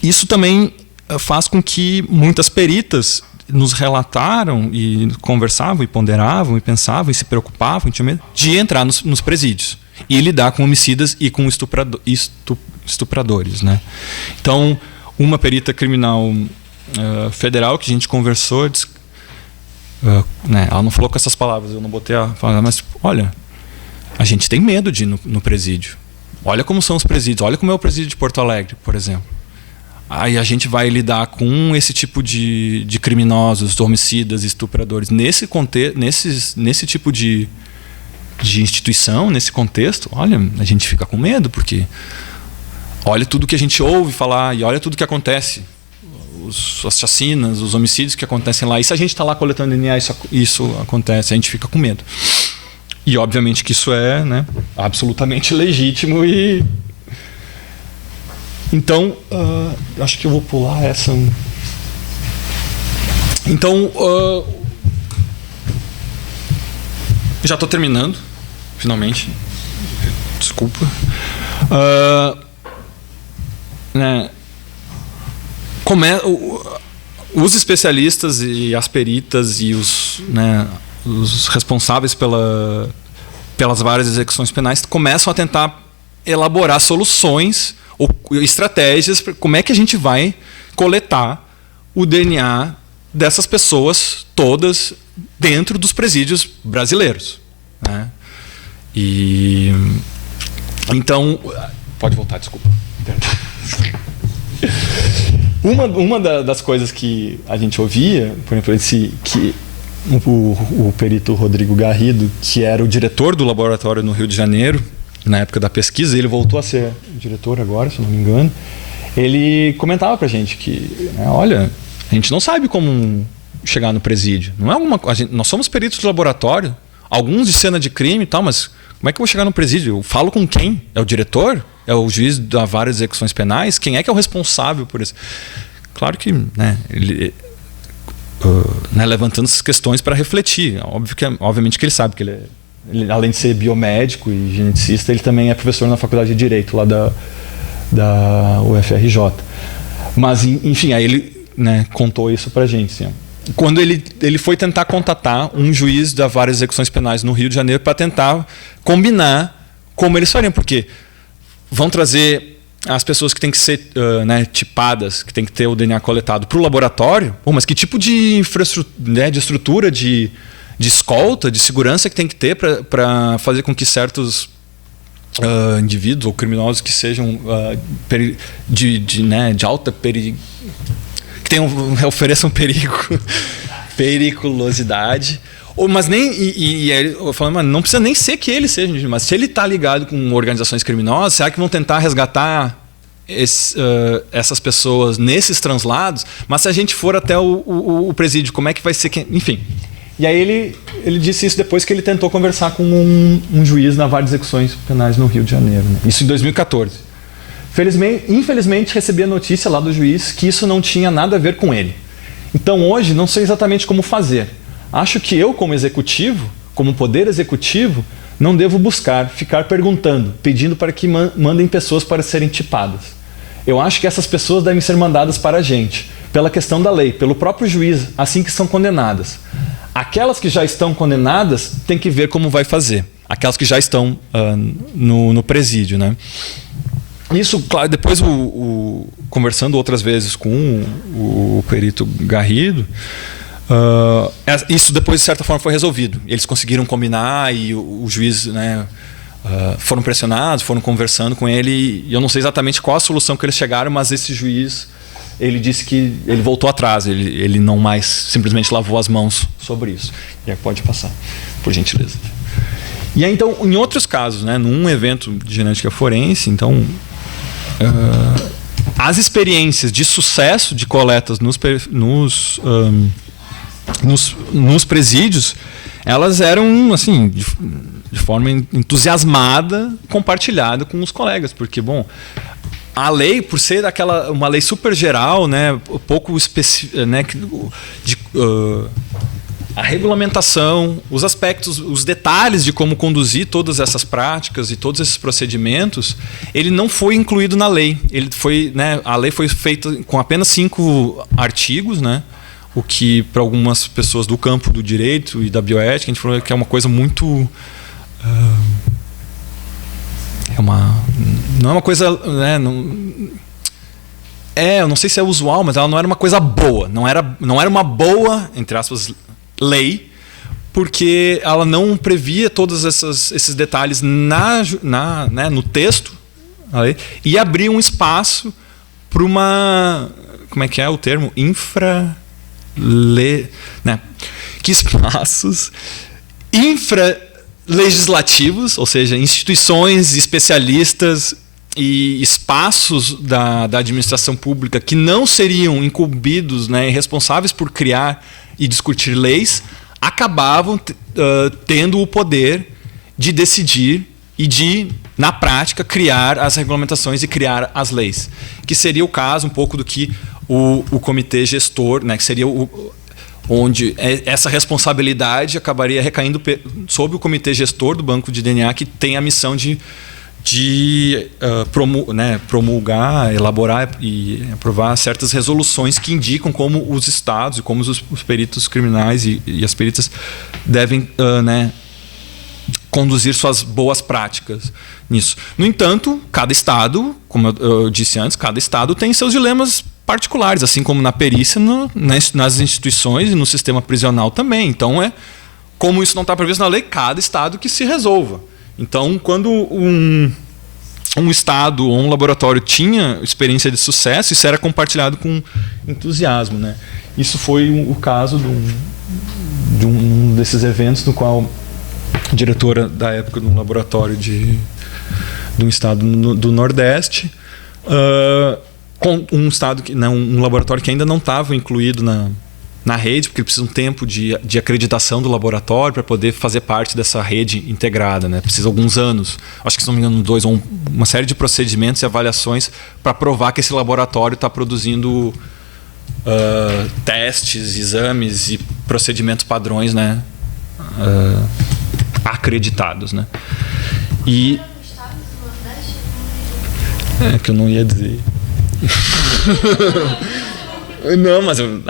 isso também faz com que muitas peritas nos relataram e conversavam e ponderavam e pensavam e se preocupavam e tinham medo de entrar nos presídios e lidar com homicidas e com estupradores, né? Então, uma perita criminal federal que a gente conversou, né, ela não falou com essas palavras, eu não botei a palavra, mas olha, a gente tem medo de ir no presídio. Olha como são os presídios, olha como é o presídio de Porto Alegre, por exemplo. Aí a gente vai lidar com esse tipo de criminosos, homicidas, estupradores. Nesse tipo de instituição, nesse contexto, olha, a gente fica com medo, porque olha tudo que a gente ouve falar e olha tudo que acontece. As chacinas, os homicídios que acontecem lá. E se a gente está lá coletando DNA, isso acontece, a gente fica com medo. E obviamente que isso é, né, absolutamente legítimo e... Então, acho que eu vou pular essa. Então, já estou terminando, finalmente. Desculpa. Né, os especialistas e as peritas e os responsáveis pelas várias execuções penais começam a tentar elaborar soluções ou estratégias para como é que a gente vai coletar o DNA dessas pessoas todas dentro dos presídios brasileiros, né? E então, pode voltar, desculpa. Uma das coisas que a gente ouvia, por exemplo, que o perito Rodrigo Garrido, que era o diretor do laboratório no Rio de Janeiro, na época da pesquisa, ele voltou a ser diretor agora, se não me engano, ele comentava pra gente que, né, olha, a gente não sabe como chegar no presídio. Não é nós somos peritos de laboratório, alguns de cena de crime e tal, mas como é que eu vou chegar no presídio? Eu falo com quem? É o diretor? É o juiz da várias execuções penais? Quem é que é o responsável por isso? Claro que, né, ele... levantando essas questões para refletir. Obviamente que ele sabe que ele, além de ser biomédico e geneticista, ele também é professor na Faculdade de Direito lá da UFRJ. Mas, enfim, aí ele, né, contou isso para a gente. Assim, quando ele foi tentar contatar um juiz das várias execuções penais no Rio de Janeiro para tentar combinar como eles fariam, porque vão trazer as pessoas que têm que ser tipadas, que têm que ter o DNA coletado para o laboratório. Mas que tipo de infraestrutura, né, de estrutura, de escolta, de segurança que tem que ter para fazer com que certos indivíduos ou criminosos que sejam de alta que ofereçam periculosidade. Mas nem eu falando, mas não precisa nem ser que ele seja, mas se ele está ligado com organizações criminosas, será que vão tentar resgatar essas pessoas nesses translados? Mas se a gente for até o presídio, como é que vai ser? Enfim. E aí ele disse isso depois que ele tentou conversar com um juiz na várias execuções penais no Rio de Janeiro, né? Isso em 2014. Infelizmente recebi a notícia lá do juiz que isso não tinha nada a ver com ele. Então hoje não sei exatamente como fazer. Acho que eu, como executivo, como poder executivo, Não devo buscar, ficar perguntando, pedindo para que mandem pessoas para serem tipadas. Eu acho que essas pessoas devem ser mandadas para a gente, pela questão da lei, pelo próprio juiz, assim que são condenadas. Aquelas que já estão condenadas, tem que ver como vai fazer. Aquelas que já estão no presídio, né? Isso, claro, depois conversando outras vezes com o perito Garrido, isso depois de certa forma foi resolvido. Eles conseguiram combinar e o juiz, né, foram pressionados, foram conversando com ele, e eu não sei exatamente qual a solução que eles chegaram, mas esse juiz, ele disse que ele voltou atrás, ele não mais simplesmente lavou as mãos sobre isso. E aí pode passar, por gentileza. E aí, então, em outros casos, né, num evento de genética forense, então, as experiências de sucesso de coletas nos presídios, elas eram assim de forma entusiasmada, compartilhada com os colegas, porque bom, a lei, por ser uma lei super geral, né, pouco específica, né, a regulamentação, os aspectos, os detalhes de como conduzir todas essas práticas e todos esses procedimentos, ele não foi incluído na lei. Ele foi, né, a lei foi feita com apenas 5 artigos, né, o que para algumas pessoas do campo do direito e da bioética a gente falou que é uma coisa muito não é uma coisa, né, eu não sei se é usual, mas ela não era uma coisa boa, não era uma boa, entre aspas, lei, porque ela não previa todos esses detalhes né, no texto, e abria um espaço para uma, como é que é o termo? Né? Que espaços infralegislativos, ou seja, instituições especialistas e espaços da administração pública que não seriam incumbidos, né, responsáveis por criar e discutir leis, acabavam tendo o poder de decidir e de, na prática, criar as regulamentações e criar as leis. Que seria o caso um pouco do que o comitê gestor, né, que seria onde essa responsabilidade acabaria recaindo sobre o comitê gestor do banco de DNA, que tem a missão de promulgar, elaborar e aprovar certas resoluções que indicam como os estados e como os peritos criminais e as peritas devem conduzir suas boas práticas nisso. No entanto, cada estado, como eu disse antes, cada estado tem seus dilemas particulares, assim como na perícia, nas instituições e no sistema prisional também. Então, como isso não está previsto na lei, cada estado que se resolva. Então, quando um estado ou um laboratório tinha experiência de sucesso, isso era compartilhado com entusiasmo, né? Isso foi o caso de um desses eventos no qual a diretora da época de um laboratório de um estado do Nordeste, com um estado um laboratório que ainda não estava incluído na rede, porque precisa um tempo de acreditação do laboratório para poder fazer parte dessa rede integrada, né? Precisa alguns anos, acho que se não me engano 2 ou uma série de procedimentos e avaliações para provar que esse laboratório está produzindo testes, exames e procedimentos padrões, né? Acreditados, né? E que eu não ia dizer. Não, mas eu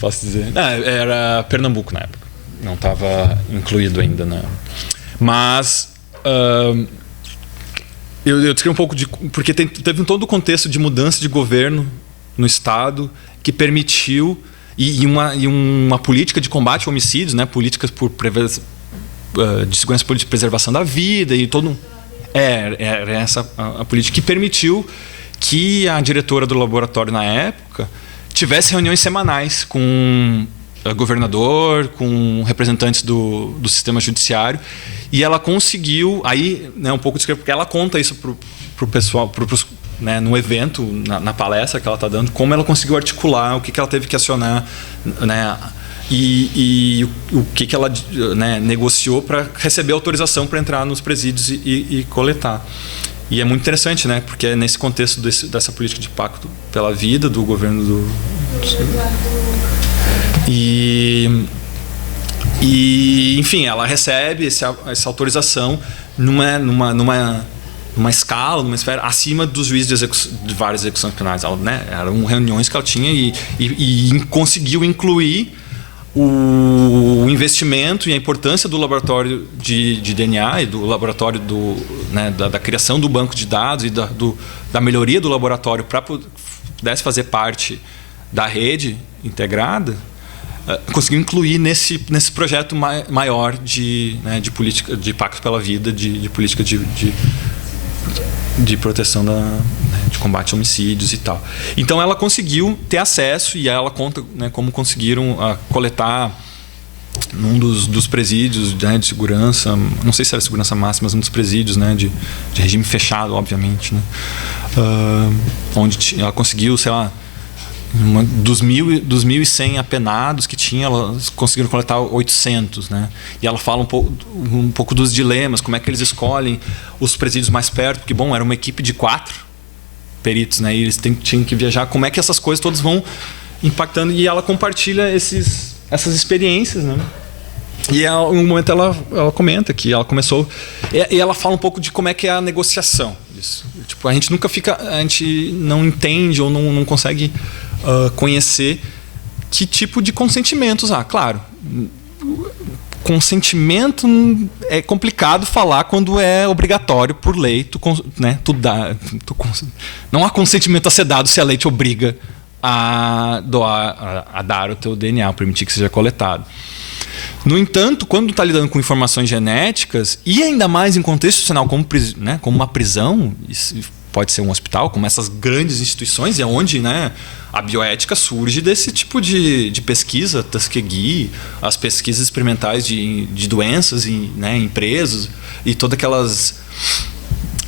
posso dizer. Era Pernambuco na época. Não estava incluído ainda, né? Mas eu descrevi um pouco porque teve todo o contexto de mudança de governo no estado que permitiu e uma política de combate a homicídios, né? Políticas de segurança política de preservação da vida e todo era essa a política que permitiu que a diretora do laboratório na época tivesse reuniões semanais com o governador, com representantes do sistema judiciário, e ela conseguiu, aí, né, um pouco porque ela conta isso pro pessoal, né, no evento, na palestra que ela está dando, como ela conseguiu articular, o que ela teve que acionar, né, e o que ela, né, negociou para receber autorização para entrar nos presídios e coletar. E é muito interessante, né? Porque é nesse contexto dessa política de pacto pela vida do governo do... E E, enfim, ela recebe essa autorização numa escala, numa esfera acima dos juízes de várias execuções penais. Ela, né, eram reuniões que ela tinha e conseguiu incluir o investimento e a importância do laboratório de DNA e do laboratório da criação do banco de dados e da melhoria do laboratório para pudesse fazer parte da rede integrada. Conseguiu incluir nesse projeto maior de política, de pacto pela vida, de política de proteção de combate a homicídios e tal. Então ela conseguiu ter acesso, e ela conta, né, como conseguiram coletar num dos presídios, né, de segurança, não sei se era segurança máxima, mas um dos presídios, né, de regime fechado, obviamente, né, onde ela conseguiu, sei lá, dos 1.100 apenados que tinha, elas conseguiram coletar 800, né? E ela fala um pouco dos dilemas, como é que eles escolhem os presídios mais perto, porque, bom, era uma equipe de 4 peritos, né? E eles tinham que viajar, como é que essas coisas todas vão impactando, e ela compartilha essas experiências, né? E em um momento ela comenta que ela começou, e ela fala um pouco de como é que é a negociação disso. Tipo, a gente não entende ou não consegue conhecer que tipo de consentimentos há. Claro, consentimento é complicado falar quando é obrigatório por lei, não há consentimento a ser dado se a lei te obriga a dar o teu DNA, permitir que seja coletado. No entanto, quando está lidando com informações genéticas, e ainda mais em contexto institucional como uma prisão, pode ser um hospital, como essas grandes instituições, é onde, né, a bioética surge desse tipo de pesquisa, Tuskegee, as pesquisas experimentais de doenças em presos, e todas aquelas...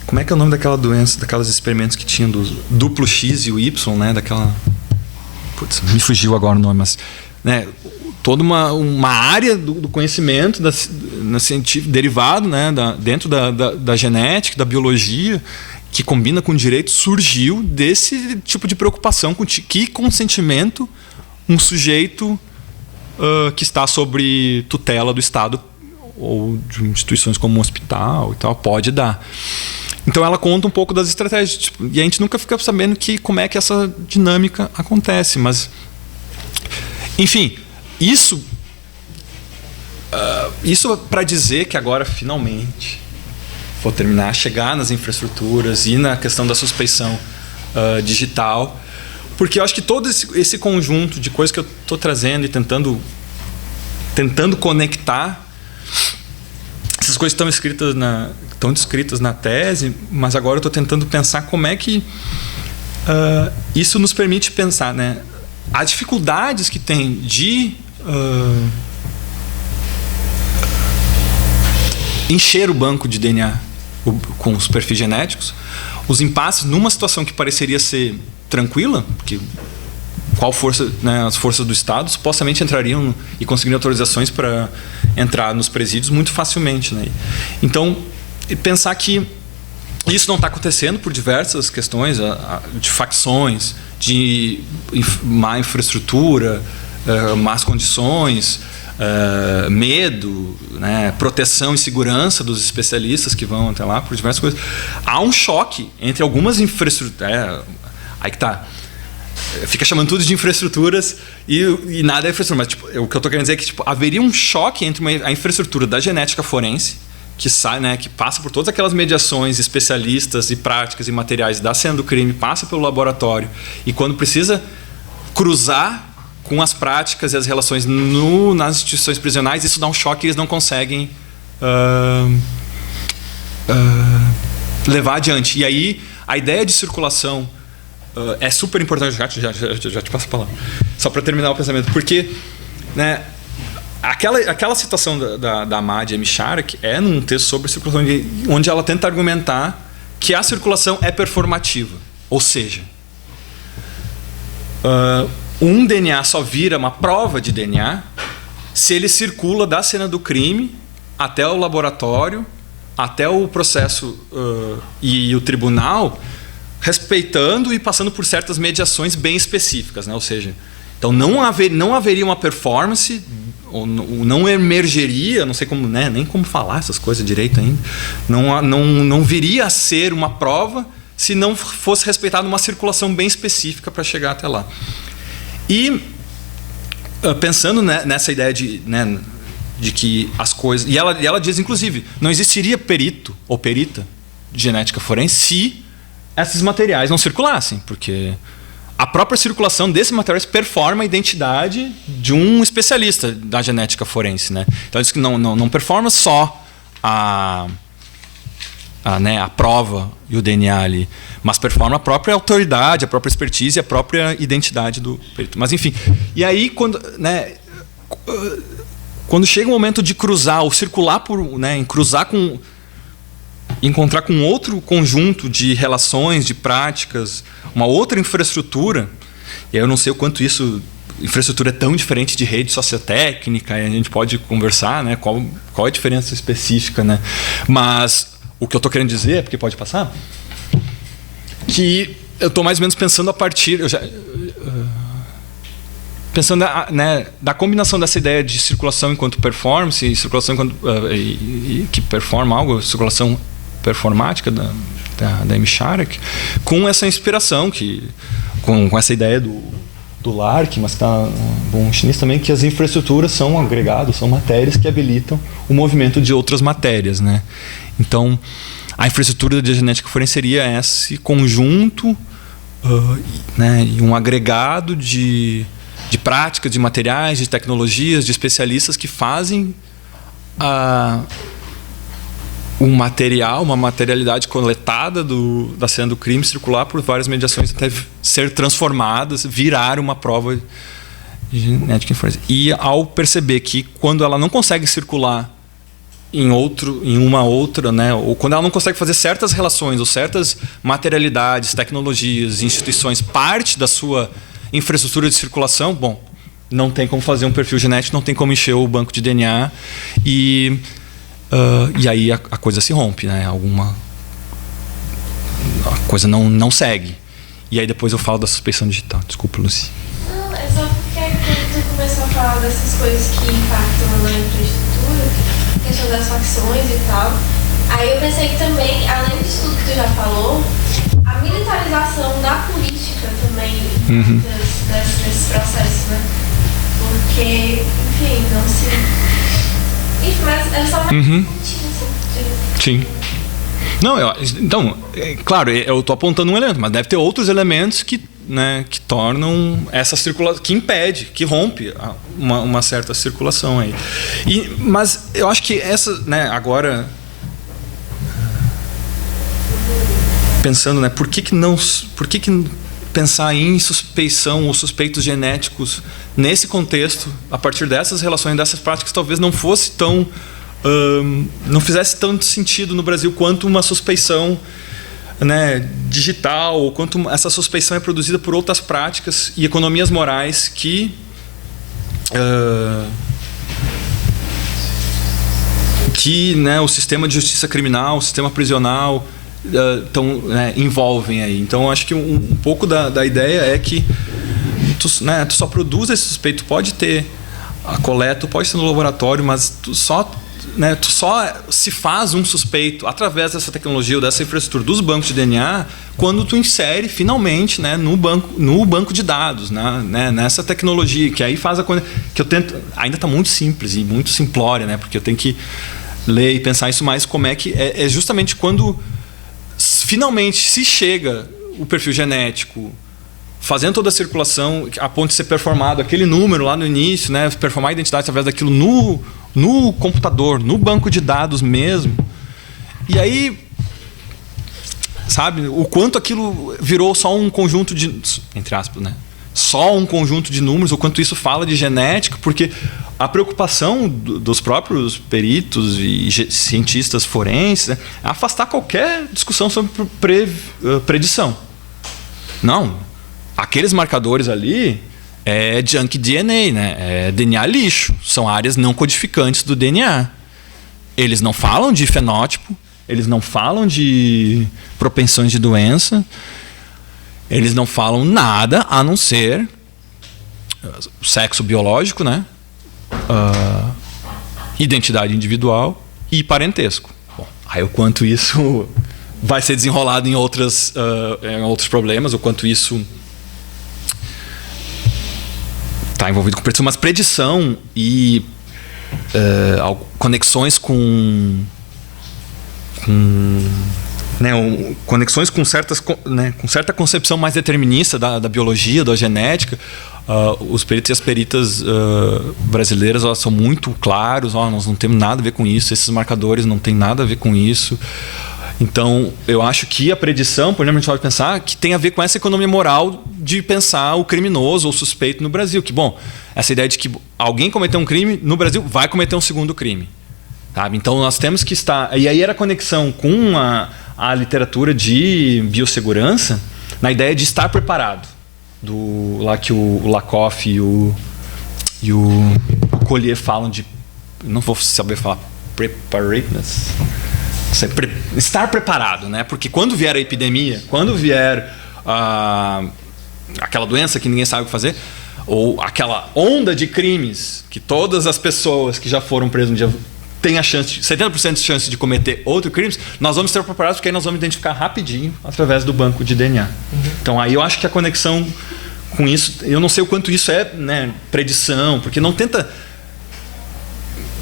Como é que é o nome daquela doença, daquelas experimentos que tinham do duplo X e o Y, né, daquela... Putz, me fugiu agora o nome, mas... Né, toda uma área do conhecimento científico derivado, né, dentro da genética, da biologia, que combina com o direito, surgiu desse tipo de preocupação com que consentimento um sujeito que está sob tutela do Estado ou de instituições como um hospital e tal pode dar. Então ela conta um pouco das estratégias, e a gente nunca fica sabendo como é que essa dinâmica acontece, mas enfim, isso para dizer que agora finalmente vou terminar, chegar nas infraestruturas e na questão da suspeição digital, porque eu acho que todo esse conjunto de coisas que eu estou trazendo e tentando conectar, essas coisas estão descritas na tese, mas agora eu estou tentando pensar como é que isso nos permite pensar, né, as dificuldades que tem de encher o banco de DNA com os perfis genéticos, os impasses numa situação que pareceria ser tranquila, porque as forças do Estado supostamente entrariam e conseguiriam autorizações para entrar nos presídios muito facilmente, né? Então, pensar que isso não está acontecendo por diversas questões de facções, de má infraestrutura, más condições, medo, né, proteção e segurança dos especialistas que vão até lá, por diversas coisas. Há um choque entre algumas infraestruturas. Aí que tá. Fica chamando tudo de infraestruturas e nada é infraestrutura. Mas o que eu estou querendo dizer é que haveria um choque entre a infraestrutura da genética forense, que sai, né, que passa por todas aquelas mediações especialistas e práticas e materiais da cena do crime, passa pelo laboratório, e quando precisa cruzar com as práticas e as relações nas instituições prisionais, isso dá um choque e eles não conseguem levar adiante. E aí a ideia de circulação é super importante. Já te passo a palavra. Só para terminar o pensamento. Porque, né, aquela citação da Madia Michalak é num texto sobre circulação, onde ela tenta argumentar que a circulação é performativa. Ou seja, um DNA só vira uma prova de DNA se ele circula da cena do crime até o laboratório, até o processo e o tribunal, respeitando e passando por certas mediações bem específicas, né? Ou seja, então não haveria uma performance ou não emergeria, não sei como, né, nem como falar essas coisas direito ainda, não viria a ser uma prova se não fosse respeitada uma circulação bem específica para chegar até lá. E pensando, né, nessa ideia de, né, de que as coisas... E ela diz, inclusive, não existiria perito ou perita de genética forense se esses materiais não circulassem, porque a própria circulação desses materiais performa a identidade de um especialista da genética forense, né? Então, diz que não performa só né, a prova e o DNA ali, mas performa a própria autoridade, a própria expertise e a própria identidade do perito. Mas, enfim, e aí, quando chega o momento de cruzar ou circular né, encontrar com outro conjunto de relações, de práticas, uma outra infraestrutura, e aí eu não sei o quanto infraestrutura é tão diferente de rede sociotécnica, e a gente pode conversar, né, qual é a diferença específica, né? Mas o que eu estou querendo dizer, porque pode passar, que eu estou mais ou menos pensando a partir... Pensando, né, da combinação dessa ideia de circulação enquanto performance e circulação que performa algo, circulação performática da Amy Sharrock, com essa inspiração, com essa ideia do Lark, mas está bom chinês também, que as infraestruturas são agregados, são matérias que habilitam o movimento de outras matérias, né? Então, a infraestrutura da genética forense seria esse conjunto, né, e um agregado de práticas, de materiais, de tecnologias, de especialistas que fazem um material, uma materialidade coletada da cena do crime circular por várias mediações até ser transformada, virar uma prova de genética forense. E ao perceber que quando ela não consegue circular em uma outra, né, ou quando ela não consegue fazer certas relações ou certas materialidades, tecnologias, instituições parte da sua infraestrutura de circulação, bom, não tem como fazer um perfil genético, não tem como encher o banco de DNA e aí a coisa se rompe, né? A coisa não segue. E aí depois eu falo da suspeição digital. Desculpa, Lucy. Não, é só porque quando tu começou a falar dessas coisas que impactam na infraestrutura, questão das facções e tal, aí eu pensei que também, além disso tudo que tu já falou, a militarização da política também desses processos, né? Porque, enfim, não se... Enfim, mas é só uma Sim. Não, então, claro, eu estou apontando um elemento, mas deve ter outros elementos que, né, que tornam essa circulação, que impede, que rompe uma certa circulação aí. Mas eu acho que essa, né, agora... Pensando, né, por que pensar em suspeição ou suspeitos genéticos nesse contexto, a partir dessas relações, dessas práticas, talvez não fosse tão... não fizesse tanto sentido no Brasil quanto uma suspeição, né, digital, ou quanto essa suspeição é produzida por outras práticas e economias morais que né, o sistema de justiça criminal, o sistema prisional envolvem aí. Então, acho que um pouco da ideia é que tu só produz esse suspeito, pode ter a coleta, pode ser no laboratório, mas tu só se faz um suspeito através dessa tecnologia ou dessa infraestrutura dos bancos de DNA quando tu insere finalmente, né, no banco de dados, né, nessa tecnologia, que aí faz a coisa que eu tento, ainda está muito simples e muito simplória, né, porque eu tenho que ler e pensar isso mais, como é que é justamente quando finalmente se chega o perfil genético fazendo toda a circulação a ponto de ser performado aquele número lá no início, né, performar a identidade através daquilo no computador, no banco de dados mesmo. E aí, sabe, o quanto aquilo virou só um conjunto de, entre aspas, né, só um conjunto de números, o quanto isso fala de genética, porque a preocupação dos próprios peritos e cientistas forenses é afastar qualquer discussão sobre predição. Não, aqueles marcadores ali é junk DNA, né? É DNA lixo, são áreas não codificantes do DNA. Eles não falam de fenótipo, eles não falam de propensões de doença, eles não falam nada a não ser sexo biológico, né? identidade individual e parentesco. Bom, aí o quanto isso vai ser desenrolado em outros problemas, o quanto isso está envolvido com predição, mas predição e conexões com conexões com certa concepção mais determinista da biologia, da genética. Os peritos e as peritas brasileiras, elas são muito claros, nós não temos nada a ver com isso, esses marcadores não têm nada a ver com isso. Então, eu acho que a predição, por exemplo, a gente pode pensar que tem a ver com essa economia moral de pensar o criminoso ou suspeito no Brasil. Que, bom, essa ideia de que alguém cometeu um crime no Brasil vai cometer um segundo crime. Sabe? Então, nós temos que estar... E aí era a conexão com a literatura de biossegurança na ideia de estar preparado. Lá que o Lakoff e o Collier falam de... Não vou saber falar preparedness... Estar preparado, né? Porque quando vier a epidemia, quando vier aquela doença que ninguém sabe o que fazer, ou aquela onda de crimes que todas as pessoas que já foram presas um dia têm a chance, 70% de chance de cometer outros crimes, nós vamos estar preparados porque aí nós vamos identificar rapidinho através do banco de DNA. Então aí eu acho que a conexão com isso, eu não sei o quanto isso é, né, predição, porque não tenta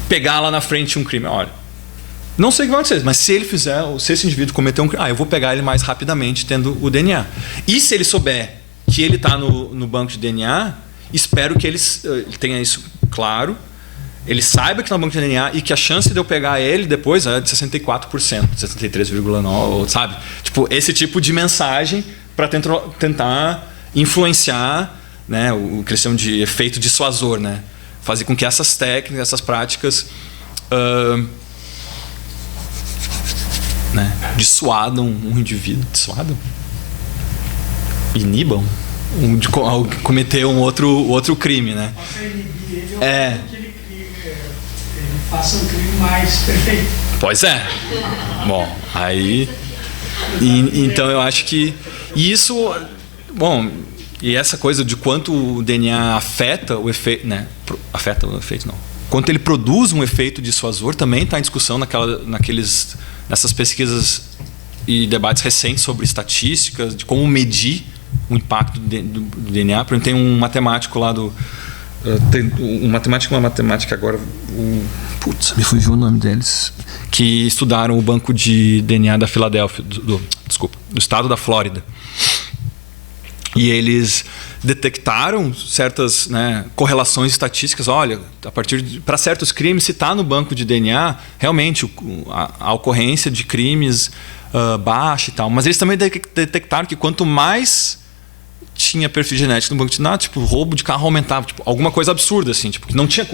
pegar lá na frente um crime. Olha, não sei o que vai acontecer, mas se ele fizer, se esse indivíduo cometer um crime, eu vou pegar ele mais rapidamente tendo o DNA. E se ele souber que ele está no banco de DNA, espero que ele tenha isso claro, ele saiba que está no banco de DNA e que a chance de eu pegar ele depois é de 64%, 63,9%, sabe? Tipo, esse tipo de mensagem para tentar influenciar, né, o que eles chamam de efeito dissuasor, né? Fazer com que essas técnicas, essas práticas... né, dissuadam um indivíduo, inibam de cometer um outro crime, né? Possa inibir ele ou que ele faça um crime mais perfeito. Pois é. Bom, aí então eu acho que isso, bom, e essa coisa de quanto o DNA afeta o efeito, né? Afeta o efeito não. Quanto ele produz um efeito dissuasor também está em discussão nessas pesquisas e debates recentes sobre estatísticas, de como medir o impacto do DNA. Por exemplo, tem um matemático lá uma matemática agora... me fugiu o nome deles. Que estudaram o banco de DNA da Filadélfia, do estado da Flórida. E eles detectaram certas, né, correlações estatísticas. Olha, para certos crimes, se está no banco de DNA, realmente a ocorrência de crimes baixa e tal. Mas eles também detectaram que quanto mais tinha perfil genético no banco de DNA, tipo, roubo de carro aumentava, tipo, alguma coisa absurda assim, tipo, que não tinha,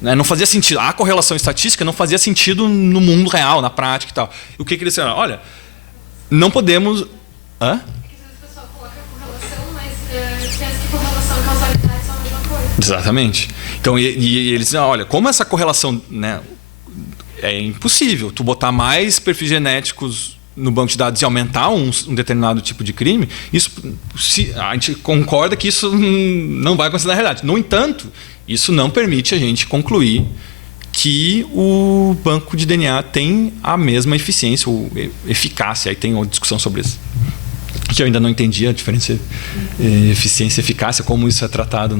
né, não fazia sentido. A correlação estatística não fazia sentido no mundo real, na prática e tal. E o que eles disseram? Olha, não podemos... Exatamente. Então, e eles dizem, olha, como essa correlação, né, é impossível tu botar mais perfis genéticos no banco de dados e aumentar um determinado tipo de crime, isso, a gente concorda que isso não vai acontecer na realidade. No entanto, isso não permite a gente concluir que o banco de DNA tem a mesma eficiência ou eficácia. Aí tem uma discussão sobre isso, que eu ainda não entendi a diferença eficiência e eficácia, como isso é tratado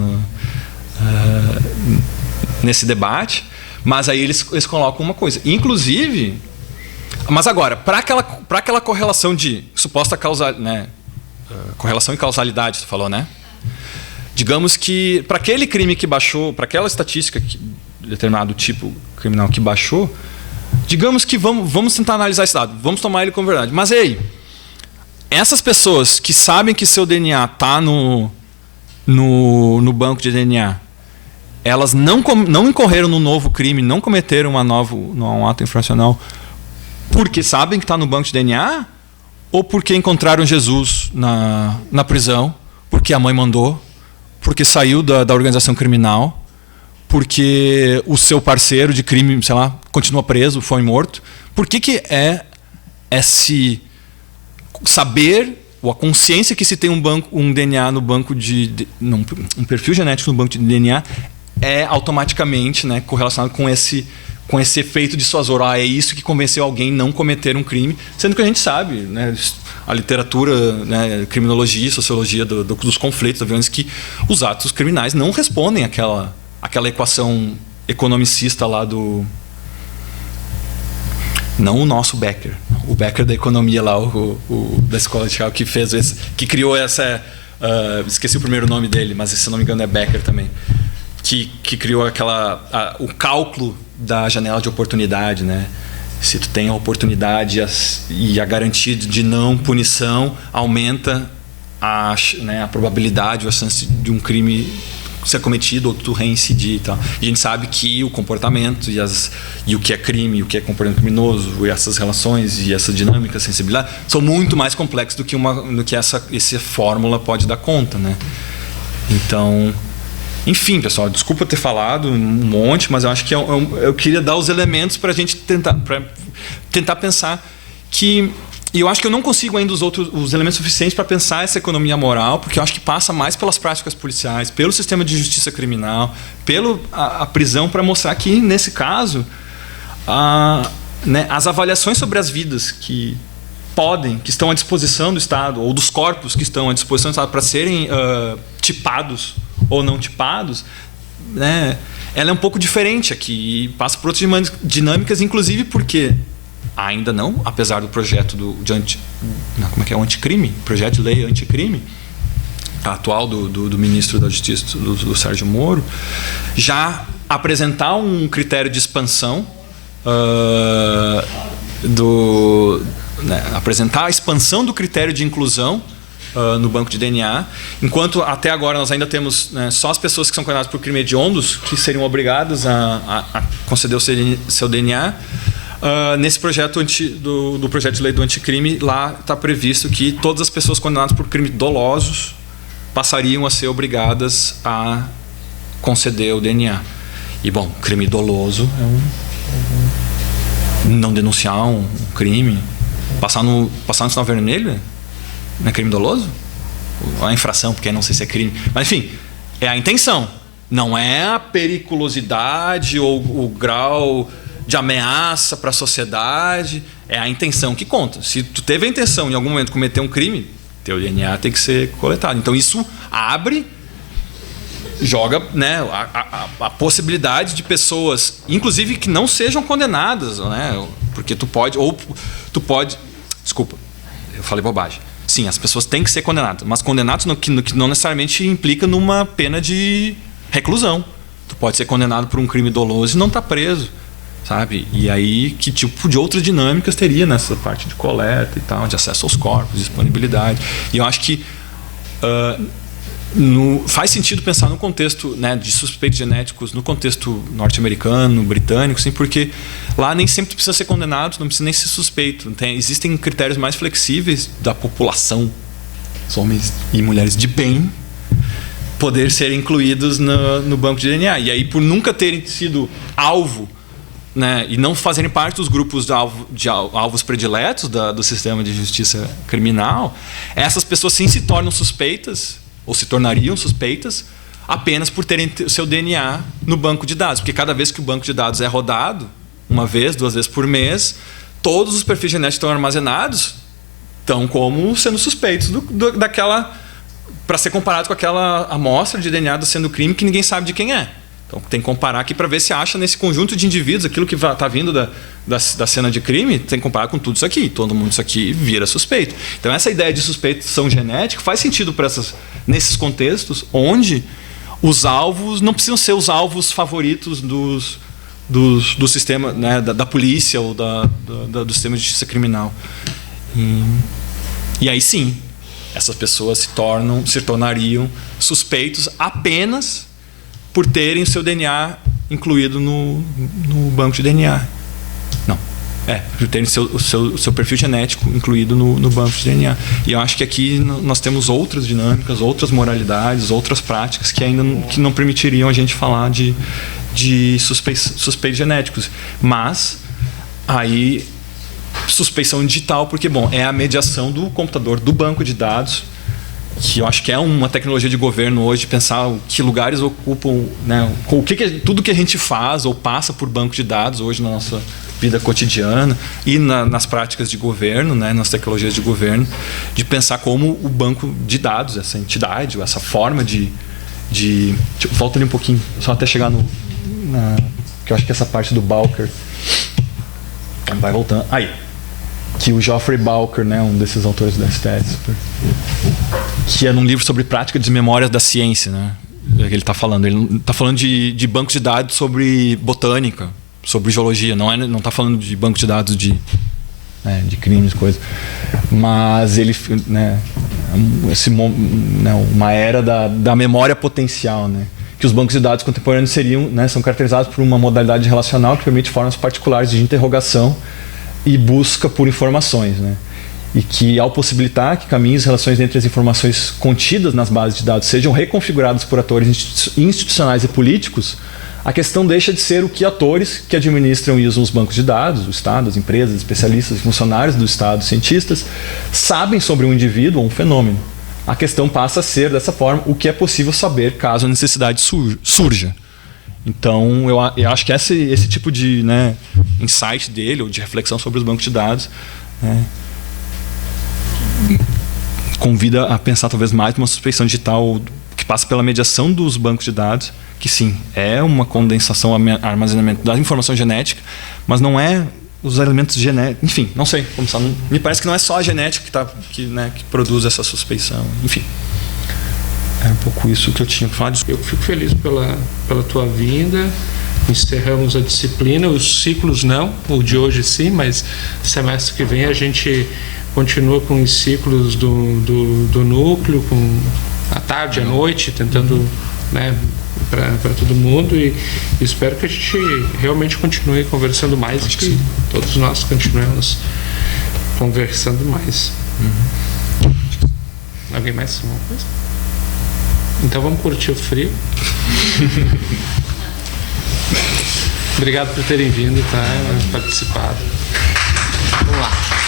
nesse debate. Mas aí eles colocam uma coisa, inclusive, mas agora, para aquela correlação de suposta correlação e causalidade, você falou, né? Digamos que para aquele crime que baixou, para aquela estatística determinado tipo criminal que baixou, digamos que vamos tentar analisar esse dado, vamos tomar ele como verdade. Mas aí, essas pessoas que sabem que seu DNA está no banco de DNA, elas não incorreram no novo crime, não cometeram um ato infracional porque sabem que está no banco de DNA, ou porque encontraram Jesus na prisão, porque a mãe mandou, porque saiu da organização criminal, porque o seu parceiro de crime, sei lá, continua preso, foi morto? Por que é esse saber, ou a consciência que se tem um DNA no banco um perfil genético no banco de DNA, é automaticamente, né, correlacionado com esse efeito dissuasor. É isso que convenceu alguém a não cometer um crime, sendo que a gente sabe, né, a literatura, né, criminologia, sociologia dos conflitos, da violência, que os atos criminais não respondem àquela equação economicista lá do... Não o nosso Becker, o Becker da economia lá, o da escola de Chicago, que criou essa... esqueci o primeiro nome dele, mas se não me engano é Becker também. Que criou o cálculo da janela de oportunidade, né? Se tu tem a oportunidade e a garantia de não punição, aumenta a probabilidade ou a chance de um crime ser cometido ou tu reincidir e tal. E a gente sabe que o comportamento e o que é crime, o que é comportamento criminoso, e essas relações e essa dinâmica, sensibilidade, são muito mais complexos do que essa fórmula pode dar conta, né? Então, enfim, pessoal, desculpa ter falado um monte, mas eu acho que eu queria dar os elementos para a gente tentar pensar que... E eu acho que eu não consigo ainda os elementos suficientes para pensar essa economia moral, porque eu acho que passa mais pelas práticas policiais, pelo sistema de justiça criminal, a prisão, para mostrar que, nesse caso, as avaliações sobre as vidas que estão à disposição do Estado, ou dos corpos que estão à disposição do Estado para serem tipados ou não tipados, né, ela é um pouco diferente aqui e passa por outras dinâmicas, inclusive porque ainda não, apesar do projeto o anticrime, projeto de lei anticrime atual do ministro da Justiça, do Sérgio Moro, já apresentar um critério de expansão apresentar a expansão do critério de inclusão no banco de DNA, enquanto até agora nós ainda temos, né, só as pessoas que são condenadas por crime hediondos que seriam obrigadas a conceder o seu DNA. Nesse projeto do projeto de lei do anticrime, lá está previsto que todas as pessoas condenadas por crimes dolosos passariam a ser obrigadas a conceder o DNA. E, bom, crime doloso é não denunciar um crime, passar no sinal vermelho, não é crime doloso? A infração, porque não sei se é crime. Mas, enfim, é a intenção. Não é a periculosidade ou o grau de ameaça para a sociedade. É a intenção que conta. Se tu teve a intenção em algum momento de cometer um crime, teu DNA tem que ser coletado. Então, isso joga, né, a possibilidade de pessoas, inclusive que não sejam condenadas, né, porque tu pode... Desculpa, eu falei bobagem. Sim, as pessoas têm que ser condenadas, mas condenados que não necessariamente implica numa pena de reclusão. Tu pode ser condenado por um crime doloso e não estar preso, sabe? E aí, que tipo de outras dinâmicas teria nessa parte de coleta e tal, de acesso aos corpos, disponibilidade. E eu acho que faz sentido pensar no contexto, né, de suspeitos genéticos, no contexto norte-americano, britânico, sim, porque lá nem sempre precisa ser condenado, não precisa nem ser suspeito. Existem critérios mais flexíveis da população, homens e mulheres de bem, poder ser incluídos no banco de DNA. E aí, por nunca terem sido alvo, né, e não fazerem parte dos grupos de alvos prediletos do sistema de justiça criminal, essas pessoas sim se tornam suspeitas, ou se tornariam suspeitas, apenas por terem o seu DNA no banco de dados. Porque cada vez que o banco de dados é rodado, uma vez, 2 vezes por mês, todos os perfis genéticos estão armazenados, estão como sendo suspeitos daquela, para ser comparado com aquela amostra de DNA do sendo crime que ninguém sabe de quem é. Então tem que comparar aqui para ver se acha nesse conjunto de indivíduos aquilo que está vindo da cena de crime, tem que comparar com tudo isso aqui. Todo mundo isso aqui vira suspeito. Então essa ideia de suspeição genética faz sentido nesses contextos onde os alvos não precisam ser os alvos favoritos do sistema, né, da polícia ou do sistema de justiça criminal. E aí sim, essas pessoas se tornariam suspeitos apenas por terem o seu DNA incluído no banco de DNA. Não. Por terem o seu perfil genético incluído no banco de DNA. E eu acho que aqui nós temos outras dinâmicas, outras moralidades, outras práticas que ainda não permitiriam a gente falar de suspeitos genéticos. Mas aí suspeição digital, porque, bom, é a mediação do computador, do banco de dados, eu acho que é uma tecnologia de governo hoje, pensar que lugares ocupam, né, tudo que a gente faz ou passa por banco de dados hoje na nossa vida cotidiana e nas práticas de governo, né, nas tecnologias de governo, de pensar como o banco de dados, essa entidade, essa forma de volta ali um pouquinho, só até chegar que eu acho que essa parte do Bowker vai voltando. Aí, que o Geoffrey Bowker, né, um desses autores da STS, que é num livro sobre prática de memórias da ciência, né? Ele está falando de bancos de dados sobre botânica, sobre geologia, não está falando de banco de dados de crimes, coisas. Mas ele, né, uma era da memória potencial, né? Que os bancos de dados contemporâneos seriam, né, são caracterizados por uma modalidade relacional que permite formas particulares de interrogação e busca por informações, né? E que, ao possibilitar que caminhos e relações entre as informações contidas nas bases de dados sejam reconfigurados por atores institucionais e políticos, a questão deixa de ser o que atores que administram e usam os bancos de dados, o Estado, as empresas, especialistas, funcionários do Estado, cientistas, sabem sobre um indivíduo ou um fenômeno. A questão passa a ser, dessa forma, o que é possível saber caso a necessidade surja. Então, eu acho que esse tipo de, né, insight dele, ou de reflexão sobre os bancos de dados, né, convida a pensar talvez mais numa suspeição digital que passa pela mediação dos bancos de dados, que sim, é uma condensação, armazenamento da informação genética, mas não é os elementos genéticos, enfim, não sei, me parece que não é só a genética que produz essa suspeição, enfim. É um pouco isso que eu tinha falado. Eu fico feliz pela tua vinda. Encerramos a disciplina, os ciclos não, o de hoje sim, mas semestre que vem a gente continua com os ciclos do núcleo, com à tarde, à noite, tentando, né, para todo mundo, e espero que a gente realmente continue conversando mais, e que todos nós continuemos conversando mais. Alguém mais? Uma coisa? Então vamos curtir o frio. Obrigado por terem vindo, tá? Participado. Vamos lá.